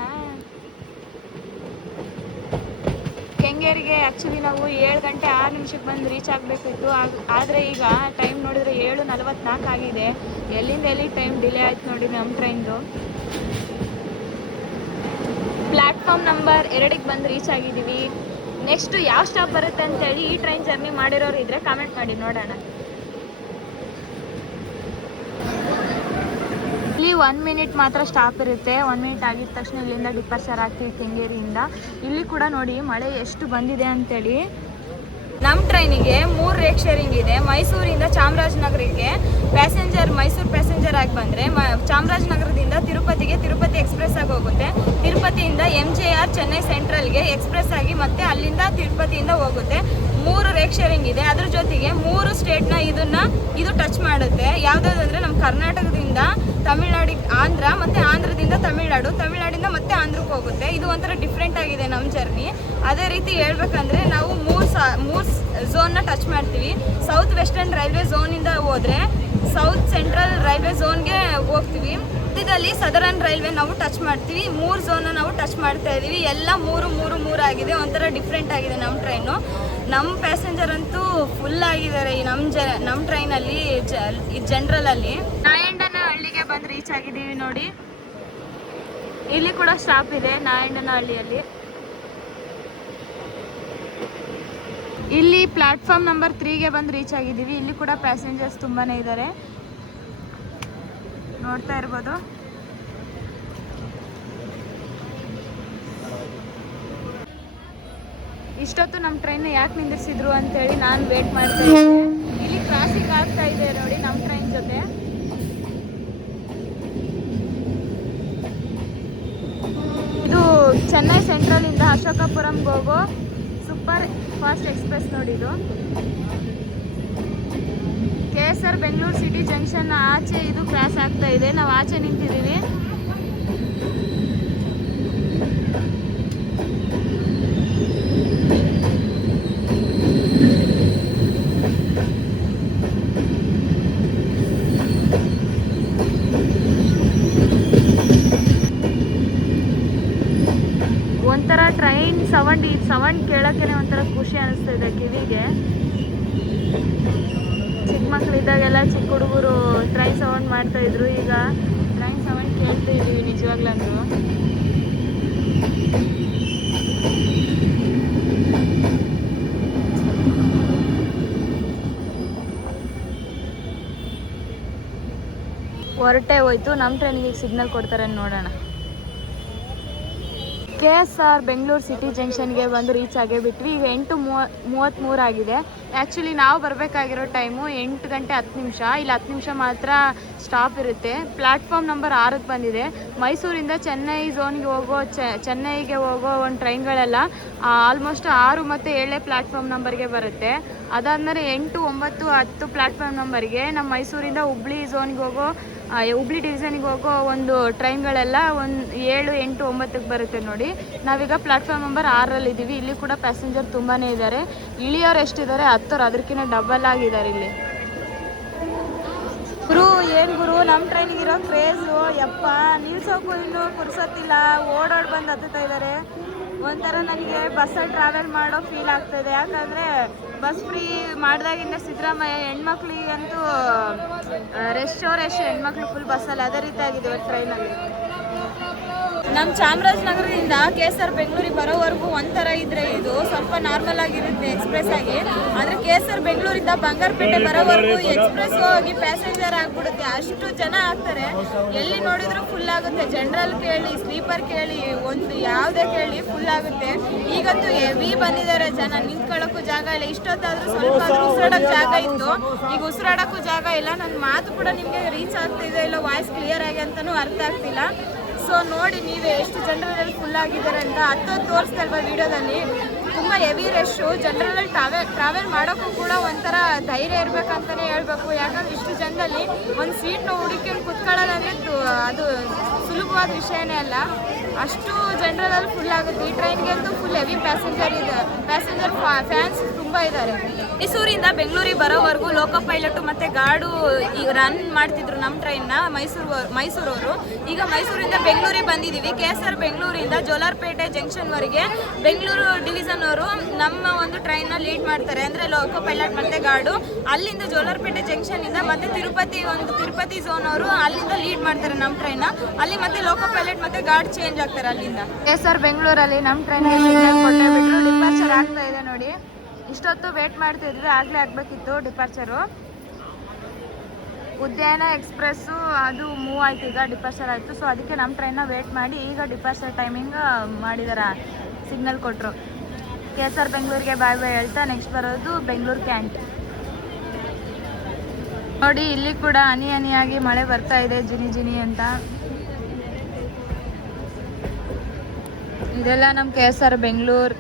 ಕೆಂಗೇರಿಗೆ ಆ್ಯಕ್ಚುಲಿ ನಾವು 7 ಗಂಟೆ 6 ನಿಮಿಷಕ್ಕೆ ಬಂದು ರೀಚ್ ಆಗಬೇಕಿತ್ತು. ಆದರೆ ಈಗ ಟೈಮ್ ನೋಡಿದರೆ 7:44 ಆಗಿದೆ. ಎಲ್ಲಿಂದ ಎಲ್ಲಿ ಟೈಮ್ ಡಿಲೇ ಆಯ್ತು ನೋಡಿ ನಮ್ಮ ಟ್ರೈನ್ದು. ಪ್ಲ್ಯಾಟ್ಫಾರ್ಮ್ ನಂಬರ್ 2ಗೆ ಬಂದು ರೀಚ್ ಆಗಿದ್ದೀವಿ. ನೆಕ್ಸ್ಟು ಯಾವ ಸ್ಟಾಪ್ ಬರುತ್ತೆ ಅಂತೇಳಿ ಈ ಟ್ರೈನ್ ಜರ್ನಿ ಮಾಡಿರೋರು ಇದ್ದರೆ ಕಾಮೆಂಟ್ ಮಾಡಿ ನೋಡೋಣ. ಇಲ್ಲಿ 1 ಮಿನಿಟ್ ಮಾತ್ರ ಸ್ಟಾಪ್ ಇರುತ್ತೆ. 1 ಮಿನಿಟ್ ಆಗಿದ ತಕ್ಷಣ ಇಲ್ಲಿಂದ ಡಿಪಾರ್ಚರ್ ಆಗ್ತೀವಿ ಕೆಂಗೇರಿಯಿಂದ. ಇಲ್ಲಿ ಕೂಡ ನೋಡಿ ಮಳೆ ಎಷ್ಟು ಬಂದಿದೆ ಅಂತೇಳಿ. ನಮ್ಮ ಟ್ರೈನಿಗೆ 3 ರೇಕ್ ಶೇರಿಂಗ್ ಇದೆ. ಮೈಸೂರಿಂದ ಚಾಮರಾಜನಗರಕ್ಕೆ ಪ್ಯಾಸೆಂಜರ್ ಮೈಸೂರು ಪ್ಯಾಸೆಂಜರ್ ಆಗಿ ಬಂದರೆ ಚಾಮರಾಜನಗರದಿಂದ ತಿರುಪತಿಗೆ ತಿರುಪತಿ ಎಕ್ಸ್ಪ್ರೆಸ್ ಆಗಿ ಹೋಗುತ್ತೆ. ತಿರುಪತಿಯಿಂದ MJR ಚೆನ್ನೈ ಸೆಂಟ್ರಲ್ಗೆ ಎಕ್ಸ್ಪ್ರೆಸ್ ಆಗಿ ಮತ್ತೆ ಅಲ್ಲಿಂದ ತಿರುಪತಿಯಿಂದ ಹೋಗುತ್ತೆ. 3 ರೇಕ್ ಶೇರಿಂಗ್ ಇದೆ. ಅದ್ರ ಜೊತೆಗೆ 3 ಸ್ಟೇಟ್ನ ಇದು ಟಚ್ ಮಾಡುತ್ತೆ. ಯಾವುದಾದಂದರೆ ನಮ್ಮ ಕರ್ನಾಟಕದಿಂದ ತಮಿಳ್ನಾಡಿಗೆ ಆಂಧ್ರ, ಮತ್ತು ಆಂಧ್ರದಿಂದ ತಮಿಳ್ನಾಡು, ತಮಿಳ್ನಾಡಿಂದ ಮತ್ತೆ ಆಂಧ್ರಕ್ಕೆ ಹೋಗುತ್ತೆ. ಇದು ಒಂಥರ ಡಿಫ್ರೆಂಟ್ ಆಗಿದೆ ನಮ್ಮ ಜರ್ನಿ. ಅದೇ ರೀತಿ ಹೇಳ್ಬೇಕಂದ್ರೆ ನಾವು ಮೂರು ಝೋನ್ನ ಟಚ್ ಮಾಡ್ತೀವಿ. ಸೌತ್ ವೆಸ್ಟರ್ನ್ ರೈಲ್ವೆ ಝೋನಿಂದ ಹೋದರೆ ಸೌತ್ ಸೆಂಟ್ರಲ್ ರೈಲ್ವೆ ಝೋನ್ಗೆ ಹೋಗ್ತೀವಿ. ಇದರಲ್ಲಿ ಸದರನ್ ರೈಲ್ವೆ ನಾವು ಟಚ್ ಮಾಡ್ತೀವಿ. 3 ಝೋನ್ನ ನಾವು ಟಚ್ ಮಾಡ್ತಾ ಇದ್ದೀವಿ. ಎಲ್ಲ ಮೂರು ಆಗಿದೆ. ಒಂಥರ ಡಿಫ್ರೆಂಟ್ ಆಗಿದೆ ನಮ್ಮ ಟ್ರೈನು. ನಮ್ಮ ಪ್ಯಾಸೆಂಜರ್ ಅಂತೂ ಫುಲ್ ಆಗಿದ್ದಾರೆ ಈ ನಮ್ಮ ಟ್ರೈನಲ್ಲಿ. ಜನರಲಲ್ಲಿ ನಾಯಂಡನ ಹಳ್ಳಿಗೆ ಬಂದು ರೀಚ್ ಆಗಿದ್ದೀವಿ ನೋಡಿ. ಇಲ್ಲಿ ಕೂಡ ಸ್ಟಾಪ್ ಇದೆ ನಾಯಂಡನ ಹಳ್ಳಿಯಲ್ಲಿ. ಇಲ್ಲಿ ಪ್ಲಾಟ್ಫಾರ್ಮ್ ನಂಬರ್ 3ಗೆ ಬಂದು ರೀಚ್ ಆಗಿದ್ದೀವಿ. ಇಲ್ಲಿ ಕೂಡ ಪ್ಯಾಸೆಂಜರ್ಸ್ ತುಂಬಾ ಇದ್ದಾರೆ, ನೋಡ್ತಾ ಇರ್ಬೋದು. ಇಷ್ಟೊತ್ತು ನಮ್ಮ ಟ್ರೈನ್ ಯಾಕೆ ನಿಂದಿರಿಸಿದ್ರು ಅಂತೇಳಿ ನಾನು ವೇಟ್ ಮಾಡ್ತಾ ಇದ್ದೆ. ಇಲ್ಲಿ ಕ್ರಾಸಿಂಗ್ ಆಗ್ತಾ ಇದೆ ನೋಡಿ ನಮ್ಮ ಟ್ರೈನ್ ಜೊತೆ. ಇದು ಚೆನ್ನೈ ಸೆಂಟ್ರಲಿಂದ ಅಶೋಕಪುರಂಗೆ ಹೋಗೋ ಸೂಪರ್ ಫಾಸ್ಟ್ ಎಕ್ಸ್ಪ್ರೆಸ್ ನೋಡಿ. ಇದು KSR ಬೆಂಗಳೂರು ಸಿಟಿ ಜಂಕ್ಷನ್ ಆಚೆ ಇದು ಕ್ರಾಸ್ ಆಗ್ತಾ ಇದೆ. ನಾವು ಆಚೆ ನಿಂತಿದ್ದೀವಿ. ಒಂಥರ ಟ್ರೈನ್ ಸೌಂಡ್ ಕೇಳೋಕ್ಕೆ ಒಂಥರ ಖುಷಿ ಅನಿಸ್ತಿದೆ ಕಿವಿಗೆ. ಚಿಕ್ಕ ಮಕ್ಕಳಿದ್ದಾಗೆಲ್ಲ ಚಿಕ್ಕ ಹುಡುಗರು ಟ್ರೈನ್ ಸೌಂಡ್ ಮಾಡ್ತಾಯಿದ್ರು. ಈಗ ಟ್ರೈನ್ ಸೌಂಡ್ ಕೇಳ್ತಾ ಇದ್ದೀವಿ ನಿಜವಾಗ್ಲಂದ್ರು. ಹೊರಟೆ ಹೋಯ್ತು. ನಮ್ಮ ಟ್ರೈನಿಗೆ ಸಿಗ್ನಲ್ ಕೊಡ್ತಾರೆ ನೋಡೋಣ. KSR ಬೆಂಗಳೂರು ಸಿಟಿ ಜಂಕ್ಷನ್ಗೆ ಬಂದು ರೀಚ್ ಆಗೇ ಬಿಟ್ವಿ. ಈಗ 8:33 ಆಗಿದೆ. ಆ್ಯಕ್ಚುಲಿ ನಾವು ಬರಬೇಕಾಗಿರೋ ಟೈಮು 8 ಗಂಟೆ 10 ನಿಮಿಷ. ಇಲ್ಲಿ 10 ನಿಮಿಷ ಮಾತ್ರ ಸ್ಟಾಪ್ ಇರುತ್ತೆ. ಪ್ಲ್ಯಾಟ್ಫಾರ್ಮ್ ನಂಬರ್ 6ಕ್ಕೆ ಬಂದಿದೆ. ಮೈಸೂರಿಂದ ಚೆನ್ನೈ ಝೋನ್ಗೆ ಹೋಗೋ ಚೆನ್ನೈಗೆ ಹೋಗೋ ಒಂದು ಟ್ರೈನ್ಗಳೆಲ್ಲ ಆಲ್ಮೋಸ್ಟ್ 6 ಮತ್ತು 7 ಪ್ಲ್ಯಾಟ್ಫಾರ್ಮ್ ನಂಬರ್ಗೆ ಬರುತ್ತೆ. ಅದಾದಮೇಲೆ 8, 9, 10 ಪ್ಲ್ಯಾಟ್ಫಾರ್ಮ್ ನಂಬರ್ಗೆ ನಮ್ಮ ಮೈಸೂರಿಂದ ಹುಬ್ಳಿ ಝೋನ್ಗೆ ಹೋಗೋ ಹುಬ್ಳಿ ಡಿವಿಷನ್ಗೆ ಹೋಗೋ ಒಂದು ಟ್ರೈನ್ಗಳೆಲ್ಲ 7, 8, 9ಕ್ಕೆ ಬರುತ್ತೆ ನೋಡಿ. ನಾವೀಗ ಪ್ಲ್ಯಾಟ್ಫಾರ್ಮ್ ನಂಬರ್ 6ರಲ್ಲಿದ್ದೀವಿ. ಇಲ್ಲಿ ಕೂಡ ಪ್ಯಾಸೆಂಜರ್ ತುಂಬಾ ಇದ್ದಾರೆ. ಇಳಿಯೋರು ಎಷ್ಟಿದ್ದಾರೆ 10, ಅದಕ್ಕಿಂತ ಡಬಲ್ ಆಗಿದ್ದಾರೆ ಇಲ್ಲಿ. ಗುರು ನಮ್ಮ ಟ್ರೈನಿಗಿರೋ ಕ್ರೇಜು ಯಪ್ಪ, ನಿಲ್ಸೋಕ್ಕೂ ಇನ್ನೂ ಪುರ್ಸೊತ್ತಿಲ್ಲ. ಓಡಾಡಿ ಬಂದು ಹತ್ತುತ್ತಾ ಇದ್ದಾರೆ. ಒಂಥರ ನನಗೆ ಬಸ್ಸಲ್ಲಿ ಟ್ರಾವೆಲ್ ಮಾಡೋ ಫೀಲ್ ಆಗ್ತಾಯಿದೆ. ಯಾಕಂದರೆ ಬಸ್ ಫ್ರೀ ಮಾಡಿದಾಗಿಂದ ಸಿದ್ದರಾಮಯ್ಯ ಹೆಣ್ಮಕ್ಳಿಗಂತೂ ರಶ್ ಹೆಣ್ಮಕ್ಳು ಫುಲ್ ಬಸ್ಸಲ್ಲಿ ಅದೇ ರೀತಿ ಆಗಿದೆ ಇವತ್ತು ಟ್ರೈನಲ್ಲಿ. ನಮ್ಮ ಚಾಮರಾಜನಗರದಿಂದ KSR ಬೆಂಗಳೂರಿಗೆ ಬರೋವರೆಗೂ ಒಂಥರ ಇದ್ರೆ ಇದು ಸ್ವಲ್ಪ ನಾರ್ಮಲ್ ಆಗಿರುತ್ತೆ ಎಕ್ಸ್ಪ್ರೆಸ್ ಆಗಿ. ಆದರೆ KSR ಬೆಂಗಳೂರಿಂದ ಬಂಗಾರಪೇಟೆ ಬರೋವರೆಗೂ ಎಕ್ಸ್ಪ್ರೆಸ್ ಹೋಗಿ ಪ್ಯಾಸೆಂಜರ್ ಆಗಿಬಿಡುತ್ತೆ. ಅಷ್ಟು ಜನ ಆಗ್ತಾರೆ. ಎಲ್ಲಿ ನೋಡಿದ್ರು ಫುಲ್ ಆಗುತ್ತೆ. ಜನರಲ್ ಕೇಳಿ, ಸ್ಲೀಪರ್ ಕೇಳಿ, ಒಂದು ಯಾವುದೇ ಕೇಳಿ ಫುಲ್ ಆಗುತ್ತೆ. ಈಗಂತೂ ಹೆವಿ ಬಂದಿದ್ದಾರೆ ಜನ. ನಿಂತ್ಕೊಳ್ಳೋಕ್ಕೂ ಜಾಗ ಇಲ್ಲ. ಇಷ್ಟೊತ್ತಾದರೂ ಸ್ವಲ್ಪ ಉಸಿರಾಡೋಕ್ಕೆ ಜಾಗ ಇತ್ತು, ಈಗ ಉಸಿರಾಡೋಕ್ಕೂ ಜಾಗ ಇಲ್ಲ. ನನ್ನ ಮಾತು ಕೂಡ ನಿಮಗೆ ರೀಚ್ ಆಗ್ತಿದೆ ಇಲ್ಲ, ವಾಯ್ಸ್ ಕ್ಲಿಯರ್ ಆಗಿ ಅಂತಲೂ ಅರ್ಥ ಆಗ್ತಿಲ್ಲ. ಸೊ ನೋಡಿ ನೀವೇ ಎಷ್ಟು ಜನರಲ್ಲಿ ಫುಲ್ ಆಗಿದ್ದಾರೆ ಅಂತ. ಹತ್ತೊಂದು ತೋರಿಸ್ತಾ ಇಲ್ವಾ ವಿಡಿಯೋದಲ್ಲಿ. ತುಂಬ ಹೆವಿ ರಶ್ಶು. ಜನರಲ್ಲಿ ಟ್ರಾವೆಲ್ ಮಾಡೋಕ್ಕೂ ಕೂಡ ಒಂಥರ ಧೈರ್ಯ ಇರಬೇಕಂತಲೇ ಹೇಳ್ಬೇಕು. ಯಾಕಂದ್ರೆ ಇಷ್ಟು ಜನದಲ್ಲಿ ಒಂದು ಸೀಟ್ನ ಹುಡುಕೊಂಡು ಕುತ್ಕೊಳ್ಳೋದು ಅಂದರೆ ಅದು ಸುಲಭವಾದ ವಿಷಯನೇ ಅಲ್ಲ. ಅಷ್ಟು ಜನರಲ್ಲಿ ಫುಲ್ ಆಗುತ್ತೆ. ಈ ಟ್ರೈನ್ಗೆ ಅಂತೂ ಫುಲ್ ಹೆವಿ ಪ್ಯಾಸೆಂಜರ್ ಫ್ಯಾನ್ಸ್ ತುಂಬ ಇದ್ದಾರೆ. ಮೈಸೂರಿಂದ ಬೆಂಗಳೂರಿಗೆ ಬರೋವರೆಗೂ ಲೋಕೋ ಪೈಲಟು ಮತ್ತು ಗಾರ್ಡು ಈಗ ರನ್ ಮಾಡ್ತಿದ್ರು ನಮ್ಮ ಟ್ರೈನ್ನ ಮೈಸೂರವರು. ಈಗ ಮೈಸೂರಿಂದ ಬೆಂಗಳೂರಿಗೆ ಬಂದಿದ್ದೀವಿ. KSR ಬೆಂಗಳೂರಿಂದ ಜೋಲಾರ್ಪೇಟೆ ಜಂಕ್ಷನ್ವರೆಗೆ ಬೆಂಗಳೂರು ಡಿವಿಷನ್ ಅವರು ನಮ್ಮ ಒಂದು ಟ್ರೈನ್ನ ಲೀಡ್ ಮಾಡ್ತಾರೆ. ಅಂದರೆ ಲೋಕೋ ಪೈಲಟ್ ಮತ್ತು ಗಾರ್ಡು. ಅಲ್ಲಿಂದ ಜೋಲಾರ್ಪೇಟೆ ಜಂಕ್ಷನಿಂದ ಮತ್ತು ತಿರುಪತಿ ಝೋನ್ ಅವರು ಅಲ್ಲಿಂದ ಲೀಡ್ ಮಾಡ್ತಾರೆ ನಮ್ಮ ಟ್ರೈನ್ನ. ಅಲ್ಲಿ ಮತ್ತೆ ಲೋಕೋ ಪೈಲಟ್ ಮತ್ತು ಗಾರ್ಡ್ ಚೇಂಜ್ ಆಗ್ತಾರೆ ಅಲ್ಲಿಂದ. KSR ಬೆಂಗಳೂರಲ್ಲಿ ನಮ್ಮ ಟ್ರೈನ್ಗೆ ಕೊಟ್ಟೆ ಬಿಟ್ಟರು. ಡಿಪಾರ್ಚರ್ ಆಗ್ತಾ ಇದೆ ನೋಡಿ. ಇಷ್ಟೊತ್ತು ವೇಟ್ ಮಾಡ್ತಿದ್ವಿ, ಆಗಲೇ ಆಗಬೇಕಿತ್ತು ಡಿಪಾರ್ಚರು. ಉದ್ಯಾನ ಎಕ್ಸ್ಪ್ರೆಸ್ಸು ಅದು ಮೂವ್ ಆಯ್ತು, ಈಗ ಡಿಪಾರ್ಚರ್ ಆಯಿತು. ಸೊ ಅದಕ್ಕೆ ನಮ್ಮ ಟ್ರೈನ್ನ ವೇಟ್ ಮಾಡಿ ಈಗ ಡಿಪಾರ್ಚರ್ ಟೈಮಿಂಗ್ ಮಾಡಿದ್ದಾರೆ, ಸಿಗ್ನಲ್ ಕೊಟ್ಟರು. KSR ಬೆಂಗಳೂರಿಗೆ ಬಾಯ್ ಬಾಯ್ ಹೇಳ್ತಾ ನೆಕ್ಸ್ಟ್ ಬರೋದು ಬೆಂಗಳೂರು ಕ್ಯಾಂಟ್. ನೋಡಿ ಇಲ್ಲಿ ಕೂಡ ಹನಿ ಹನಿಯಾಗಿ ಮಳೆ ಬರ್ತಾ ಇದೆ, ಜಿನಿ ಜಿನಿ ಅಂತ. ಇದೆಲ್ಲ ನಮ್ಮ KSR Bengaluru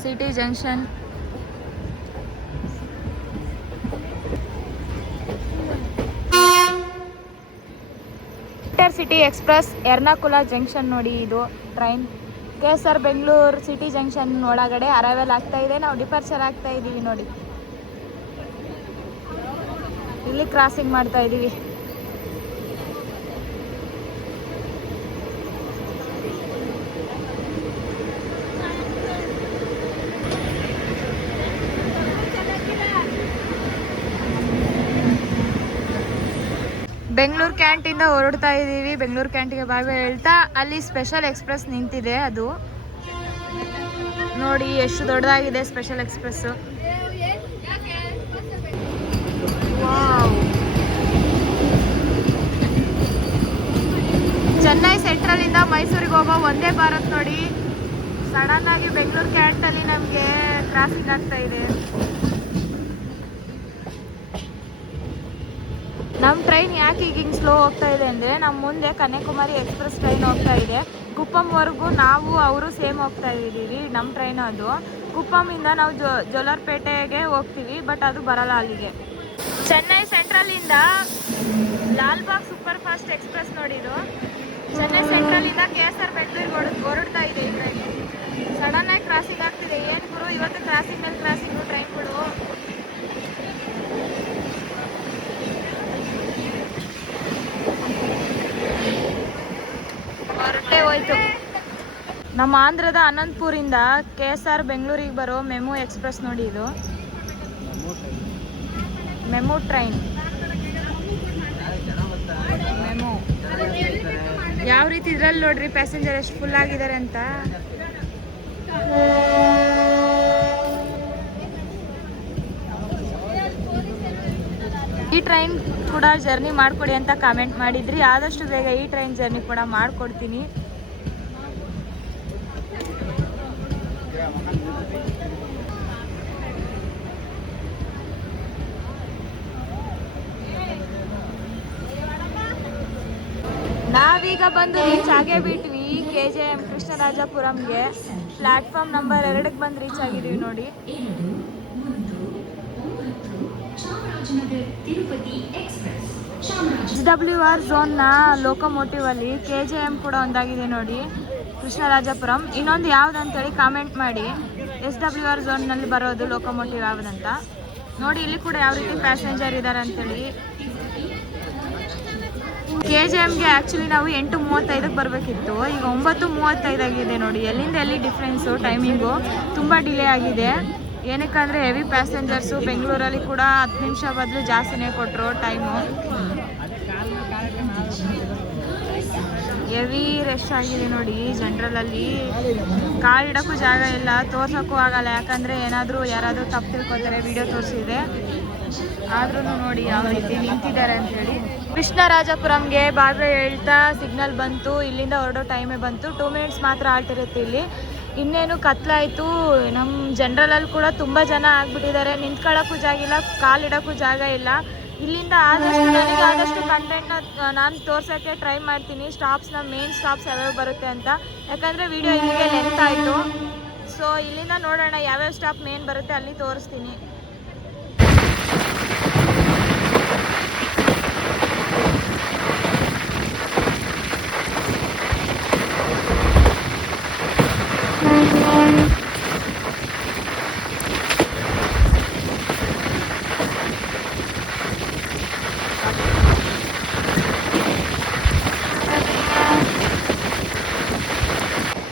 city junction. Intercity express Ernakulam junction ನೋಡಿ, ಇದು train KSR Bengaluru city junction ಒಳಗಡೆ ಅರೈವಲ್ ಆಗ್ತಾ ಇದೆ. ನಾವು ಡಿಪಾರ್ಚರ್ ಆಗ್ತಾ ಇದ್ದೀವಿ ನೋಡಿ, ಇಲ್ಲಿ ಕ್ರಾಸಿಂಗ್ ಮಾಡ್ತಾ ಇದ್ದೀವಿ. ಬೆಂಗಳೂರು ಕ್ಯಾಂಟಿಂದ ಹೊರಡ್ತಾ ಇದ್ದೀವಿ. ಬೆಂಗಳೂರು ಕ್ಯಾಂಟಿಗೆ ಬಾಯ್ ಹೇಳ್ತಾ ಅಲ್ಲಿ ಸ್ಪೆಷಲ್ ಎಕ್ಸ್ಪ್ರೆಸ್ ನಿಂತಿದೆ. ಅದು ನೋಡಿ ಎಷ್ಟು ದೊಡ್ಡದಾಗಿದೆ ಸ್ಪೆಷಲ್ ಎಕ್ಸ್ಪ್ರೆಸ್. ಚೆನ್ನೈ ಸೆಂಟ್ರಲ್ ಇಂದ ಮೈಸೂರಿಗೆ ಹೋಗೋ ಒಂದೇ ಭಾರತ್ ನೋಡಿ. ಸಡನ್ ಆಗಿ ಬೆಂಗಳೂರು ಕ್ಯಾಂಟಲ್ಲಿ ನಮಗೆ ಟ್ರಾಫಿಕ್ ಆಗ್ತಾ ಇದೆ. ನಮ್ಮ ಟ್ರೈನ್ ಯಾಕೆ ಈಗ ಹಿಂಗೆ ಸ್ಲೋ ಹೋಗ್ತಾ ಇದೆ ಅಂದರೆ, ನಮ್ಮ ಮುಂದೆ ಕನ್ಯಾಕುಮಾರಿ ಎಕ್ಸ್ಪ್ರೆಸ್ ಟ್ರೈನ್ ಹೋಗ್ತಾ ಇದೆ. ಕುಪ್ಪಂವರೆಗೂ ನಾವು ಅವರು ಸೇಮ್ ಹೋಗ್ತಾ ಇದ್ದೀವಿ. ನಮ್ಮ ಟ್ರೈನ್ ಅದು. ಕುಪ್ಪಮಿಂದ ನಾವು ಜೋಲಾರ್ಪೇಟೆಗೆ ಹೋಗ್ತೀವಿ, ಬಟ್ ಅದು ಬರಲ್ಲ ಅಲ್ಲಿಗೆ. ಚೆನ್ನೈ ಸೆಂಟ್ರಲಿಂದ ಲಾಲ್ಬಾಗ್ ಸೂಪರ್ ಫಾಸ್ಟ್ ಎಕ್ಸ್ಪ್ರೆಸ್ ನೋಡಿದು. ಚೆನ್ನೈ ಸೆಂಟ್ರಲಿಂದ KSR ಬೆಂಗಳೂರಿಗೆ ಹೊರಡ್ತಾ ಇದೆ ಈ ಟ್ರೈನ್. ಸಡನ್ ಆಗಿ ಕ್ರಾಸಿಂಗ್ ಆಗ್ತಿದೆ. ಏನು ಗುರು ಇವತ್ತು ಕ್ರಾಸಿಂಗ್ ಮೇಲೆ ಕ್ರಾಸಿಂಗು ಟ್ರೈನ್ಗಳು. ಹೊರಟೆ ಹೋಯ್ತು. ನಮ್ಮ ಆಂಧ್ರದ ಅನಂತಪುರಿಂದ KSR ಬೆಂಗಳೂರಿಗೆ ಬರೋ ಮೆಮು ಎಕ್ಸ್ಪ್ರೆಸ್ ನೋಡಿ, ಇದು ಮೆಮು ಟ್ರೈನ್. ಮೆಮು ಯಾವ ರೀತಿ ಇದ್ರಲ್ಲಿ ನೋಡ್ರಿ ಪ್ಯಾಸೆಂಜರ್ ಎಷ್ಟು ಫುಲ್ ಆಗಿದ್ದಾರೆ ಅಂತ. ಈ ಟ್ರೈನ್ ಕೂಡ ಜರ್ನಿ ಮಾಡಿಕೊಡಿ ಅಂತ ಕಾಮೆಂಟ್ ಮಾಡಿದ್ರಿ. ಆದಷ್ಟು ಬೇಗ ಈ ಟ್ರೈನ್ ಜರ್ನಿ ಕೂಡ ಮಾಡಿಕೊಡ್ತೀನಿ. ನಾವೀಗ ಬಂದು ರೀಚ್ ಆಗೇ ಬಿಟ್ವಿ KJM ಕೃಷ್ಣರಾಜಪುರಂಗೆ. ಪ್ಲಾಟ್ಫಾರ್ಮ್ ನಂಬರ್ 2ಕ್ಕೆ ಬಂದು ರೀಚ್ ಆಗಿದ್ದೀವಿ ನೋಡಿ. SWR ಝೋನ್ನ ಲೋಕೋಮೋಟಿವ್ ಅಲ್ಲಿ KJM ಕೂಡ ಒಂದಾಗಿದೆ ನೋಡಿ, ಕೃಷ್ಣರಾಜಪುರಂ. ಇನ್ನೊಂದು ಯಾವುದಂತೇಳಿ ಕಾಮೆಂಟ್ ಮಾಡಿ. SWR ಝೋನ್ನಲ್ಲಿ ಬರೋದು ಲೋಕೋಮೋಟಿವ್ ಯಾವುದಂತ ನೋಡಿ. ಇಲ್ಲಿ ಕೂಡ ಯಾವ ರೀತಿ ಪ್ಯಾಸೆಂಜರ್ ಇದ್ದಾರೆ ಅಂತೇಳಿ. KJMಗೆ ಆ್ಯಕ್ಚುಲಿ ನಾವು 8:35ಕ್ಕೆ ಬರಬೇಕಿತ್ತು, ಈಗ 9:35 ಆಗಿದೆ ನೋಡಿ. ಎಲ್ಲಿಂದ ಎಲ್ಲಿ ಡಿಫ್ರೆನ್ಸು ಟೈಮಿಂಗು ತುಂಬ ಡಿಲೇ ಆಗಿದೆ. ಏನಕ್ಕಂದರೆ ಹೆವಿ ಪ್ಯಾಸೆಂಜರ್ಸು ಬೆಂಗಳೂರಲ್ಲಿ ಕೂಡ 10 ನಿಮಿಷ ಬದಲು ಜಾಸ್ತಿನೇ ಕೊಟ್ಟರು ಟೈಮು. ಹೆವಿ ರಶ್ ಆಗಿದೆ ನೋಡಿ. ಜನರಲಲ್ಲಿ ಕಾಲಿಡೋಕ್ಕೂ ಜಾಗ ಇಲ್ಲ, ತೋರ್ಸೋಕ್ಕೂ ಆಗಲ್ಲ. ಯಾಕಂದರೆ ಯಾರಾದರೂ ತಪ್ಪು ತಿಳ್ಕೊತಾರೆ. ವಿಡಿಯೋ ತೋರಿಸಿದೆ ಆದ್ರೂ ನೋಡಿ ಯಾವ ರೀತಿ ನಿಂತಿದ್ದಾರೆ ಅಂತೇಳಿ. ಕೃಷ್ಣರಾಜಪುರಂಗೆ ಬಾಗ್ರೆ ಹೇಳ್ತಾ ಸಿಗ್ನಲ್ ಬಂತು. ಇಲ್ಲಿಂದ ಹೊರಡೋ ಟೈಮೇ ಬಂತು. 2 ಮಿನಿಟ್ಸ್ ಮಾತ್ರ ಆಲ್ಟಿರುತ್ತೆ ಇಲ್ಲಿ. ಇನ್ನೇನು ಕತ್ಲಾಯಿತು. ನಮ್ಮ ಜನರಲಲ್ಲಿ ಕೂಡ ತುಂಬ ಜನ ಆಗಿಬಿಟ್ಟಿದ್ದಾರೆ. ನಿಂತ್ಕೊಳ್ಳೋಕ್ಕೂ ಜಾಗ ಇಲ್ಲ, ಕಾಲಿಡೋಕ್ಕೂ ಜಾಗ ಇಲ್ಲ. ಇಲ್ಲಿಂದ ಆದಷ್ಟು ಕಂಟೆಂಟ್ನ ನಾನು ತೋರ್ಸೋಕ್ಕೆ ಟ್ರೈ ಮಾಡ್ತೀನಿ. ಸ್ಟಾಪ್ಸ್ನ ಮೇನ್ ಸ್ಟಾಪ್ಸ್ ಯಾವ್ಯಾವ ಬರುತ್ತೆ ಅಂತ. ಯಾಕಂದರೆ ವಿಡಿಯೋ ಇಲ್ಲಿಗೆ ಲೆಂತ್ ಆಯಿತು. ಸೊ ಇಲ್ಲಿಂದ ನೋಡೋಣ ಯಾವ್ಯಾವ ಸ್ಟಾಪ್ ಮೇನ್ ಬರುತ್ತೆ, ಅಲ್ಲಿ ತೋರಿಸ್ತೀನಿ.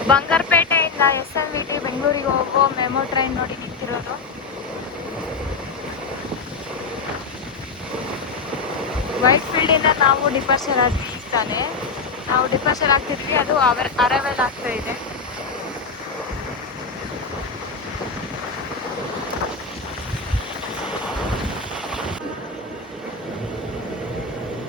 ಬಂಗಾರಪೇಟೆಯಿಂದ SMVT ಬೆಂಗಳೂರಿಗೆ ಹೋಗೋ ಮೆಮೊ ಟ್ರೈನ್ ನೋಡಿ ನಿಂತಿರೋದು. ವೈಟ್ಫೀಲ್ಡಿಂದ ನಾವು ಡಿಪಾರ್ಚರ್ ಆಗ್ತೀವಿ ತಾನೆ. ನಾವು ಡಿಪಾರ್ಚರ್ ಆಗ್ತಿದ್ವಿ, ಅದು ಅರೈವಲ್ ಆಗ್ತಾ ಇದೆ.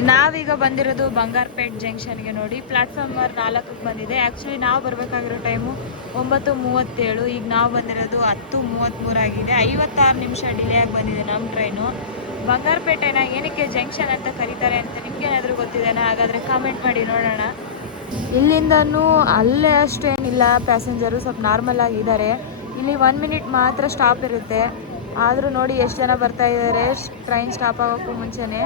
ನಾವೀಗ ಬಂದಿರೋದು ಬಂಗಾರಪೇಟ್ ಜಂಕ್ಷನ್ಗೆ ನೋಡಿ. ಪ್ಲಾಟ್ಫಾರ್ಮ್ ನಂಬರ್ 4ಕ್ಕೆ ಬಂದಿದೆ. ಆ್ಯಕ್ಚುಲಿ ನಾವು ಬರಬೇಕಾಗಿರೋ ಟೈಮು 9:37. ಈಗ ನಾವು ಬಂದಿರೋದು 10:33 ಆಗಿದೆ. 56 ನಿಮಿಷ ಡಿಲೇ ಆಗಿ ಬಂದಿದೆ ನಮ್ಮ ಟ್ರೈನು. ಬಂಗಾರಪೇಟೆನ ಏನಕ್ಕೆ ಜಂಕ್ಷನ್ ಅಂತ ಕರೀತಾರೆ ಅಂತ ನಿಮ್ಗೇನಾದರೂ ಗೊತ್ತಿದೆನಾ? ಹಾಗಾದರೆ ಕಾಮೆಂಟ್ ಮಾಡಿ ನೋಡೋಣ. ಇಲ್ಲಿಂದನೂ ಅಲ್ಲೇ ಅಷ್ಟೇನಿಲ್ಲ, ಪ್ಯಾಸೆಂಜರು ಸ್ವಲ್ಪ ನಾರ್ಮಲ್ ಆಗಿದ್ದಾರೆ. ಇಲ್ಲಿ 1 ಮಿನಿಟ್ ಮಾತ್ರ ಸ್ಟಾಪ್ ಇರುತ್ತೆ, ಆದರೂ ನೋಡಿ ಎಷ್ಟು ಜನ ಬರ್ತಾ ಇದ್ದಾರೆ ಟ್ರೈನ್ ಸ್ಟಾಪ್ ಆಗೋಕ್ಕೂ ಮುಂಚೆನೇ.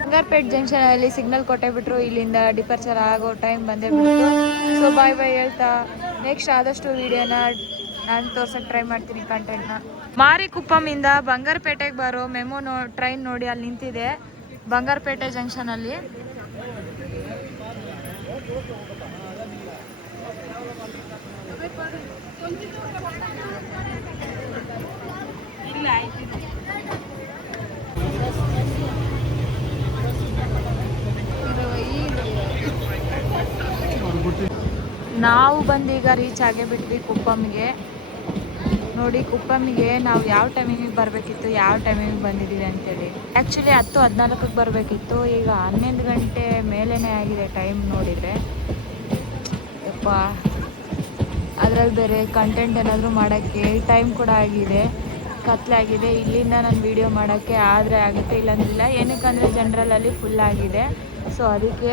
ಬಂಗಾರಪೇಟೆ ಜಂಕ್ಷನಲ್ಲಿ ಸಿಗ್ನಲ್ ಕೊಟ್ಟೇ ಬಿಟ್ಟರು, ಇಲ್ಲಿಂದ ಡಿಪರ್ಚರ್ ಆಗೋ ಟೈಮ್ ಬಂದೇ ಬಿಡ್ತು. ಸೊ ಬಾಯ್ ಬಾಯ್ ಹೇಳ್ತಾ ನೆಕ್ಸ್ಟ್ ಆದಷ್ಟು ವಿಡಿಯೋನ ನಾನು ತೋರ್ಸೋಕ್ಕೆ ಟ್ರೈ ಮಾಡ್ತೀನಿ ಕಂಟೆಂಟ್ನ. ಮಾರಿಕುಪ್ಪಮಿಂದ ಬಂಗಾರಪೇಟೆಗೆ ಬರೋ ಮೆಮೊ ಟ್ರೈನ್ ನೋಡಿ ಅಲ್ಲಿ ನಿಂತಿದೆ ಬಂಗಾರಪೇಟೆ ಜಂಕ್ಷನಲ್ಲಿ. ನಾವು ಬಂದೀಗ ರೀಚ್ ಆಗೇ ಬಿಟ್ವಿ ಕುಪ್ಪಮ್ಗೆ. ನೋಡಿ ಕುಪ್ಪಮ್ಗೆ ನಾವು ಯಾವ ಟೈಮಿಗೆ ಬರಬೇಕಿತ್ತು, ಯಾವ ಟೈಮಿಗೆ ಬಂದಿದ್ದೀವಿ ಅಂತೇಳಿ. ಆ್ಯಕ್ಚುಲಿ 10:14ಕ್ಕೆ ಬರಬೇಕಿತ್ತು, ಈಗ 11 ಗಂಟೆ ಮೇಲೇ ಆಗಿದೆ ಟೈಮ್ ನೋಡಿದರೆ. ಯಪ್ಪ, ಅದರಲ್ಲಿ ಬೇರೆ ಕಂಟೆಂಟ್ ಏನಾದರೂ ಮಾಡೋಕ್ಕೆ ಟೈಮ್ ಕೂಡ ಆಗಿದೆ, ಕತ್ಲಾಗಿದೆ. ಇಲ್ಲಿಂದ ನಾನು ವೀಡಿಯೋ ಮಾಡೋಕ್ಕೆ ಆದರೆ ಆಗುತ್ತೆ, ಇಲ್ಲಾಂದ್ರಿಲ್ಲ. ಏನಕ್ಕಂದರೆ ಜನರಲಲ್ಲಿ ಫುಲ್ ಆಗಿದೆ. ಸೊ ಅದಕ್ಕೆ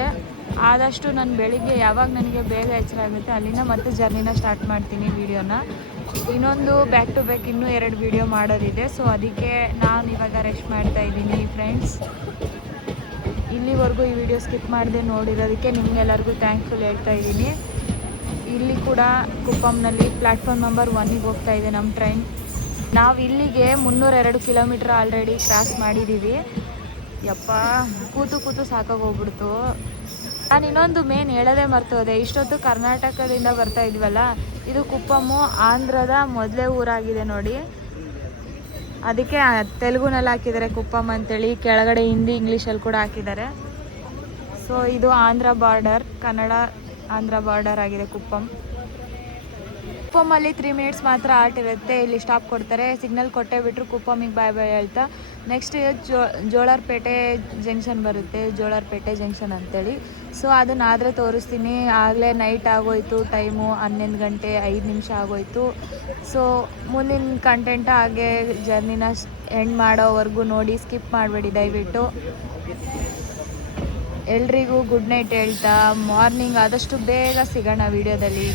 ಆದಷ್ಟು ನಾನು ಬೆಳಿಗ್ಗೆ ಯಾವಾಗ ನನಗೆ ಬೇಗ ಎಚ್ಚರ ಆಗುತ್ತೆ ಅಲ್ಲಿಂದ ಮತ್ತೆ ಜರ್ನಿನ ಸ್ಟಾರ್ಟ್ ಮಾಡ್ತೀನಿ ವೀಡಿಯೋನ. ಇನ್ನೊಂದು ಬ್ಯಾಕ್ ಟು ಬ್ಯಾಕ್ ಇನ್ನೂ 2 ವೀಡಿಯೋ ಮಾಡೋದಿದೆ. ಸೊ ಅದಕ್ಕೆ ನಾನು ಇವಾಗ ರೆಸ್ಟ್ ಮಾಡ್ತಾ ಇದ್ದೀನಿ ಫ್ರೆಂಡ್ಸ್. ಇಲ್ಲಿವರೆಗೂ ಈ ವಿಡಿಯೋ ಸ್ಕಿಪ್ ಮಾಡದೆ ನೋಡಿರೋದಕ್ಕೆ ನಿಮಗೆಲ್ಲರಿಗೂ ಥ್ಯಾಂಕ್ಫುಲ್ ಹೇಳ್ತಾ ಇದ್ದೀನಿ. ಇಲ್ಲಿ ಕೂಡ ಕುಪ್ಪಮ್ನಲ್ಲಿ ಪ್ಲ್ಯಾಟ್ಫಾರ್ಮ್ ನಂಬರ್ 1ಗೆ ಹೋಗ್ತಾ ಇದೆ ನಮ್ಮ ಟ್ರೈನ್. ನಾವು ಇಲ್ಲಿಗೆ 302 ಕಿಲೋಮೀಟ್ರ್ ಆಲ್ರೆಡಿ ಕ್ರಾಸ್ ಮಾಡಿದ್ದೀವಿ. ಯಪ್ಪ, ಕೂತು ಸಾಕಾಗೋಗ್ಬಿಡ್ತು. ನಾನು ಇನ್ನೊಂದು ಮೇನ್ ಹೇಳೋದೇ ಮರ್ತೋದೆ, ಇಷ್ಟೊತ್ತು ಕರ್ನಾಟಕದಿಂದ ಬರ್ತಾ ಇದ್ವಲ್ಲ, ಇದು ಕುಪ್ಪಮ್ಮು ಆಂಧ್ರದ ಮೊದಲೇ ಊರಾಗಿದೆ ನೋಡಿ. ಅದಕ್ಕೆ ತೆಲುಗುನಲ್ಲಿ ಹಾಕಿದ್ದಾರೆ ಕುಪ್ಪಮ್ ಅಂತೇಳಿ, ಕೆಳಗಡೆ ಹಿಂದಿ ಇಂಗ್ಲೀಷಲ್ಲಿ ಕೂಡ ಹಾಕಿದ್ದಾರೆ. ಸೊ ಇದು ಆಂಧ್ರ ಬಾರ್ಡರ್, ಕನ್ನಡ ಆಂಧ್ರ ಬಾರ್ಡರ್ ಆಗಿದೆ ಕುಪ್ಪಮ್. ಕುಪ್ಪಮಲ್ಲಿ 3 ಮಿನಿಟ್ಸ್ ಮಾತ್ರ ಆಲ್ಟ್ ಇರುತ್ತೆ, ಇಲ್ಲಿ ಸ್ಟಾಪ್ ಕೊಡ್ತಾರೆ. ಸಿಗ್ನಲ್ ಕೊಟ್ಟೇ ಬಿಟ್ಟರು ಕುಪ್ಪಮಿಗೆ ಬಾಯ್ ಬಾಯ್ ಹೇಳ್ತಾ ನೆಕ್ಸ್ಟ್ ಜೋಳರ್ಪೇಟೆ ಜಂಕ್ಷನ್ ಬರುತ್ತೆ, ಜೋಳರ್ಪೇಟೆ ಜಂಕ್ಷನ್ ಅಂತೇಳಿ. ಸೊ ಅದನ್ನಾದರೆ ತೋರಿಸ್ತೀನಿ. ಆಗಲೇ ನೈಟ್ ಆಗೋಯ್ತು, ಟೈಮು 11 ಗಂಟೆ 5 ನಿಮಿಷ ಆಗೋಯ್ತು. ಸೊ ಮುಂದಿನ ಕಂಟೆಂಟ್ ಹಾಗೆ ಜರ್ನಿನ ಎಂಡ್ ಮಾಡೋವರೆಗೂ ನೋಡಿ, ಸ್ಕಿಪ್ ಮಾಡಬೇಡಿ ದಯವಿಟ್ಟು. ಎಲ್ರಿಗೂ ಗುಡ್ ನೈಟ್ ಹೇಳ್ತಾ ಮಾರ್ನಿಂಗ್ ಆದಷ್ಟು ಬೇಗ ಸಿಗೋಣ ವಿಡಿಯೋದಲ್ಲಿ.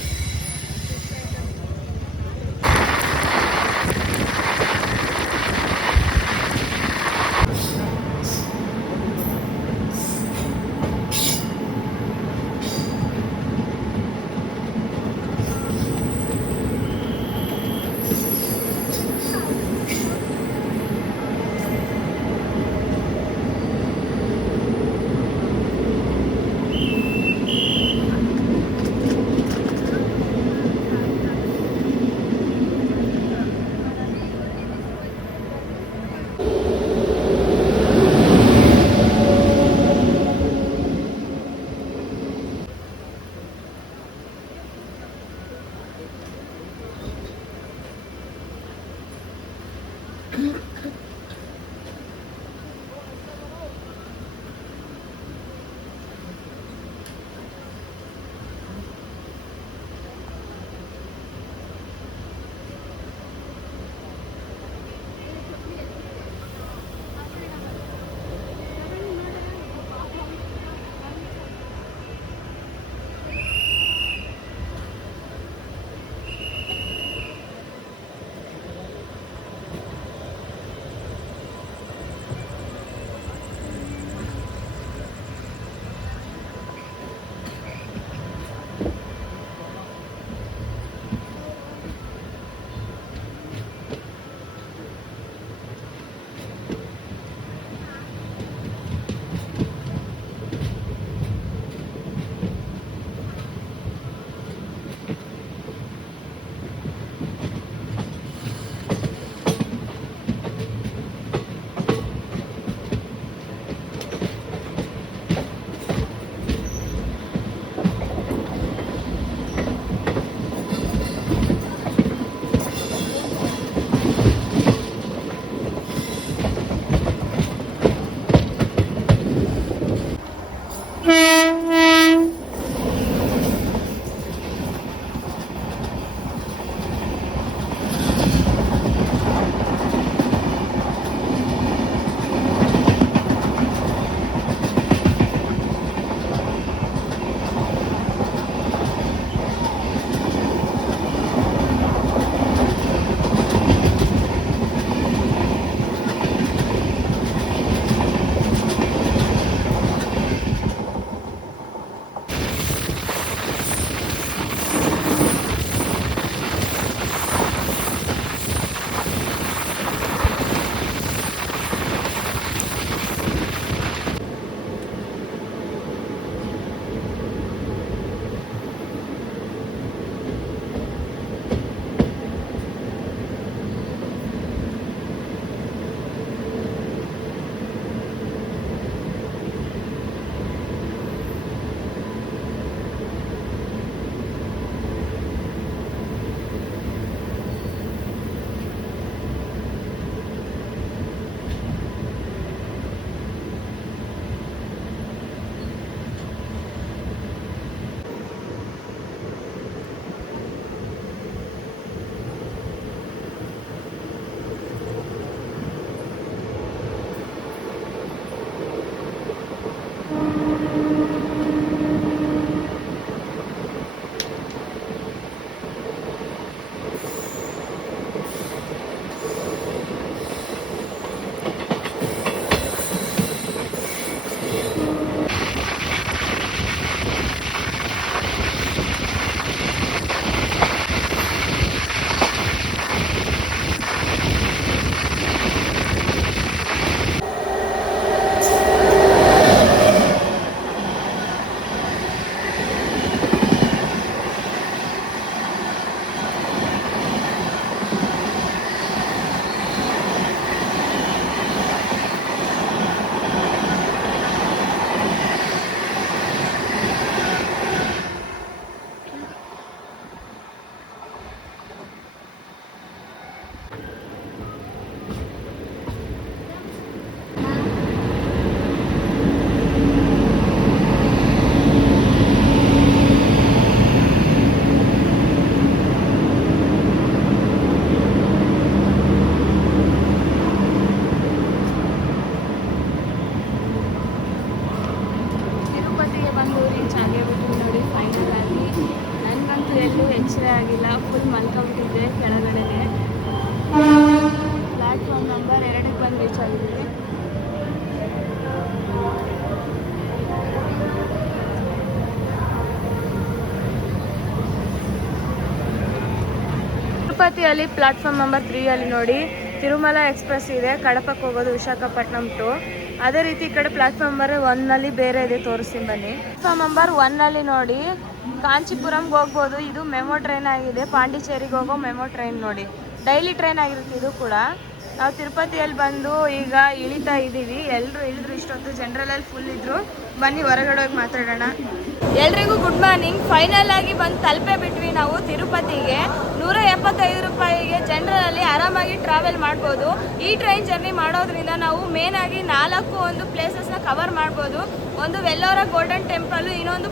ಬಂದು ರೀಚ್ ಆಗೇ ಬಿಟ್ಟು ನೋಡಿ ಫೈನಲ್ ಆಗಿ. ನನಗಂತೂ ಎಲ್ಲೂ ಎಚ್ಚರ ಆಗಿಲ್ಲ, ಫುಲ್ ಮಲ್ಕೊಂಡ್ಬಿಟ್ಟಿದ್ದೆ ಕೆಳಗಡೆನೆ. ಪ್ಲ್ಯಾಟ್ಫಾರ್ಮ್ ನಂಬರ್ 2ಕ್ಕೆ ಬಂದು ರೀಚ್ ಆಗಿದ್ದೀವಿ. ತಿರುಪತಿಯಲ್ಲಿ ಪ್ಲಾಟ್ಫಾರ್ಮ್ ನಂಬರ್ 3 ನೋಡಿ ತಿರುಮಲ ಎಕ್ಸ್ಪ್ರೆಸ್ ಇದೆ, ಕಡಪಕ್ಕೆ ಹೋಗೋದು ವಿಶಾಖಪಟ್ಟಣಂ ಟು. ಅದೇ ರೀತಿ ಈ ಕಡೆ ಪ್ಲಾಟ್ಫಾರ್ಮ್ ನಂಬರ್ 1 ಬೇರೆ ಇದೆ, ತೋರಿಸ್ತೀನಿ ಬನ್ನಿ. ಪ್ಲಾಟ್ಫಾರ್ಮ್ ನಂಬರ್ 1 ನೋಡಿ ಕಾಂಚೀಪುರಂಗೆ ಹೋಗ್ಬೋದು. ಇದು ಮೆಮೊ ಟ್ರೈನ್ ಆಗಿದೆ, ಪಾಂಡಿಚೇರಿಗೆ ಹೋಗೋ ಮೆಮೊ ಟ್ರೈನ್ ನೋಡಿ. ಡೈಲಿ ಟ್ರೈನ್ ಆಗಿರುತ್ತೆ ಇದು ಕೂಡ. ನಾವು ತಿರುಪತಿಯಲ್ಲಿ ಬಂದು ಈಗ ಇಳಿತಾ ಇದ್ದೀವಿ. ಎಲ್ಲರೂ ಇಳಿದ್ರು, ಇಷ್ಟೊತ್ತು ಜನರಲಲ್ಲಿ ಫುಲ್ ಇದ್ರು. ಬನ್ನಿ ಹೊರಗಡೆ ಹೋಗಿ ಮಾತಾಡೋಣ. ಎಲ್ರಿಗೂ ಗುಡ್ ಮಾರ್ನಿಂಗ್. ಫೈನಲ್ ಆಗಿ ಬಂದು ತಲುಪೇ ಬಿಟ್ವಿ ನಾವು ತಿರುಪತಿಗೆ. 175 ರೂಪಾಯಿಗೆ ಜನರಲಲ್ಲಿ ಆರಾಮಾಗಿ ಟ್ರಾವೆಲ್ ಮಾಡ್ಬೋದು. ಈ ಟ್ರೈನ್ ಜರ್ನಿ ಮಾಡೋದ್ರಿಂದ ನಾವು ಮೇನ್ ಆಗಿ 4 ಪ್ಲೇಸಸ್ನ ಕವರ್ ಮಾಡ್ಬೋದು. ಒಂದು ವೆಲ್ಲೋರ ಗೋಲ್ಡನ್ ಟೆಂಪಲ್, ಇನ್ನೊಂದು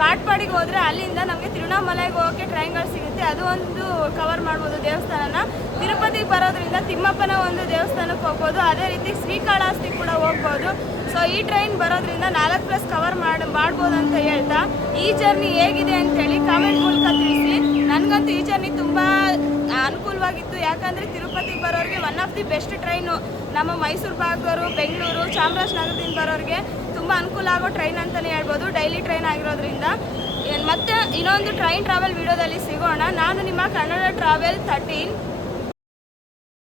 ಕಾಟ್ಪಾಡಿಗೆ ಹೋದರೆ ಅಲ್ಲಿಂದ ನಮಗೆ ತಿರುವಣ್ಣಾಮಲೈಗೆ ಹೋಗೋಕ್ಕೆ ಟ್ರೈನ್ಗಳು ಸಿಗುತ್ತೆ, ಅದು ಒಂದು ಕವರ್ ಮಾಡ್ಬೋದು ದೇವಸ್ಥಾನನ. ತಿರುಪತಿಗೆ ಬರೋದ್ರಿಂದ ತಿಮ್ಮಪ್ಪನ ಒಂದು ದೇವಸ್ಥಾನಕ್ಕೆ ಹೋಗ್ಬೋದು, ಅದೇ ರೀತಿ ಶ್ರೀಕಾಳಹಸ್ತಿ ಕೂಡ ಹೋಗ್ಬೋದು. ಸೊ ಈ ಟ್ರೈನ್ ಬರೋದ್ರಿಂದ 4 ಪ್ಲೇಸ್ ಕವರ್ ಮಾಡ್ಬೋದು ಅಂತ ಹೇಳ್ತಾ, ಈ ಜರ್ನಿ ಹೇಗಿದೆ ಅಂತೇಳಿ ಕಾಮೆಂಟ್ ಮೂಲಕ ತಿಳಿಸಿ. ನನಗಂತೂ ಈ ಜರ್ನಿ ತುಂಬ ಅನುಕೂಲವಾಗಿತ್ತು, ಯಾಕಂದರೆ ತಿರುಪತಿಗೆ ಬರೋರಿಗೆ one of the best train. ನಮ್ಮ ಮೈಸೂರು ಭಾಗದವರು, ಬೆಂಗಳೂರು, ಚಾಮರಾಜನಗರದಿಂದ ಬರೋರಿಗೆ ತುಂಬ ಅನುಕೂಲ ಆಗೋ ಟ್ರೈನ್ ಅಂತಲೇ ಹೇಳ್ಬೋದು, ಡೈಲಿ ಟ್ರೈನ್ ಆಗಿರೋದ್ರಿಂದ. ಮತ್ತೆ ಇನ್ನೊಂದು ಟ್ರೈನ್ ಟ್ರಾವೆಲ್ ವಿಡಿಯೋದಲ್ಲಿ ಸಿಗೋಣ. ನಾನು ನಿಮ್ಮ ಕನ್ನಡ ಟ್ರಾವೆಲ್ 13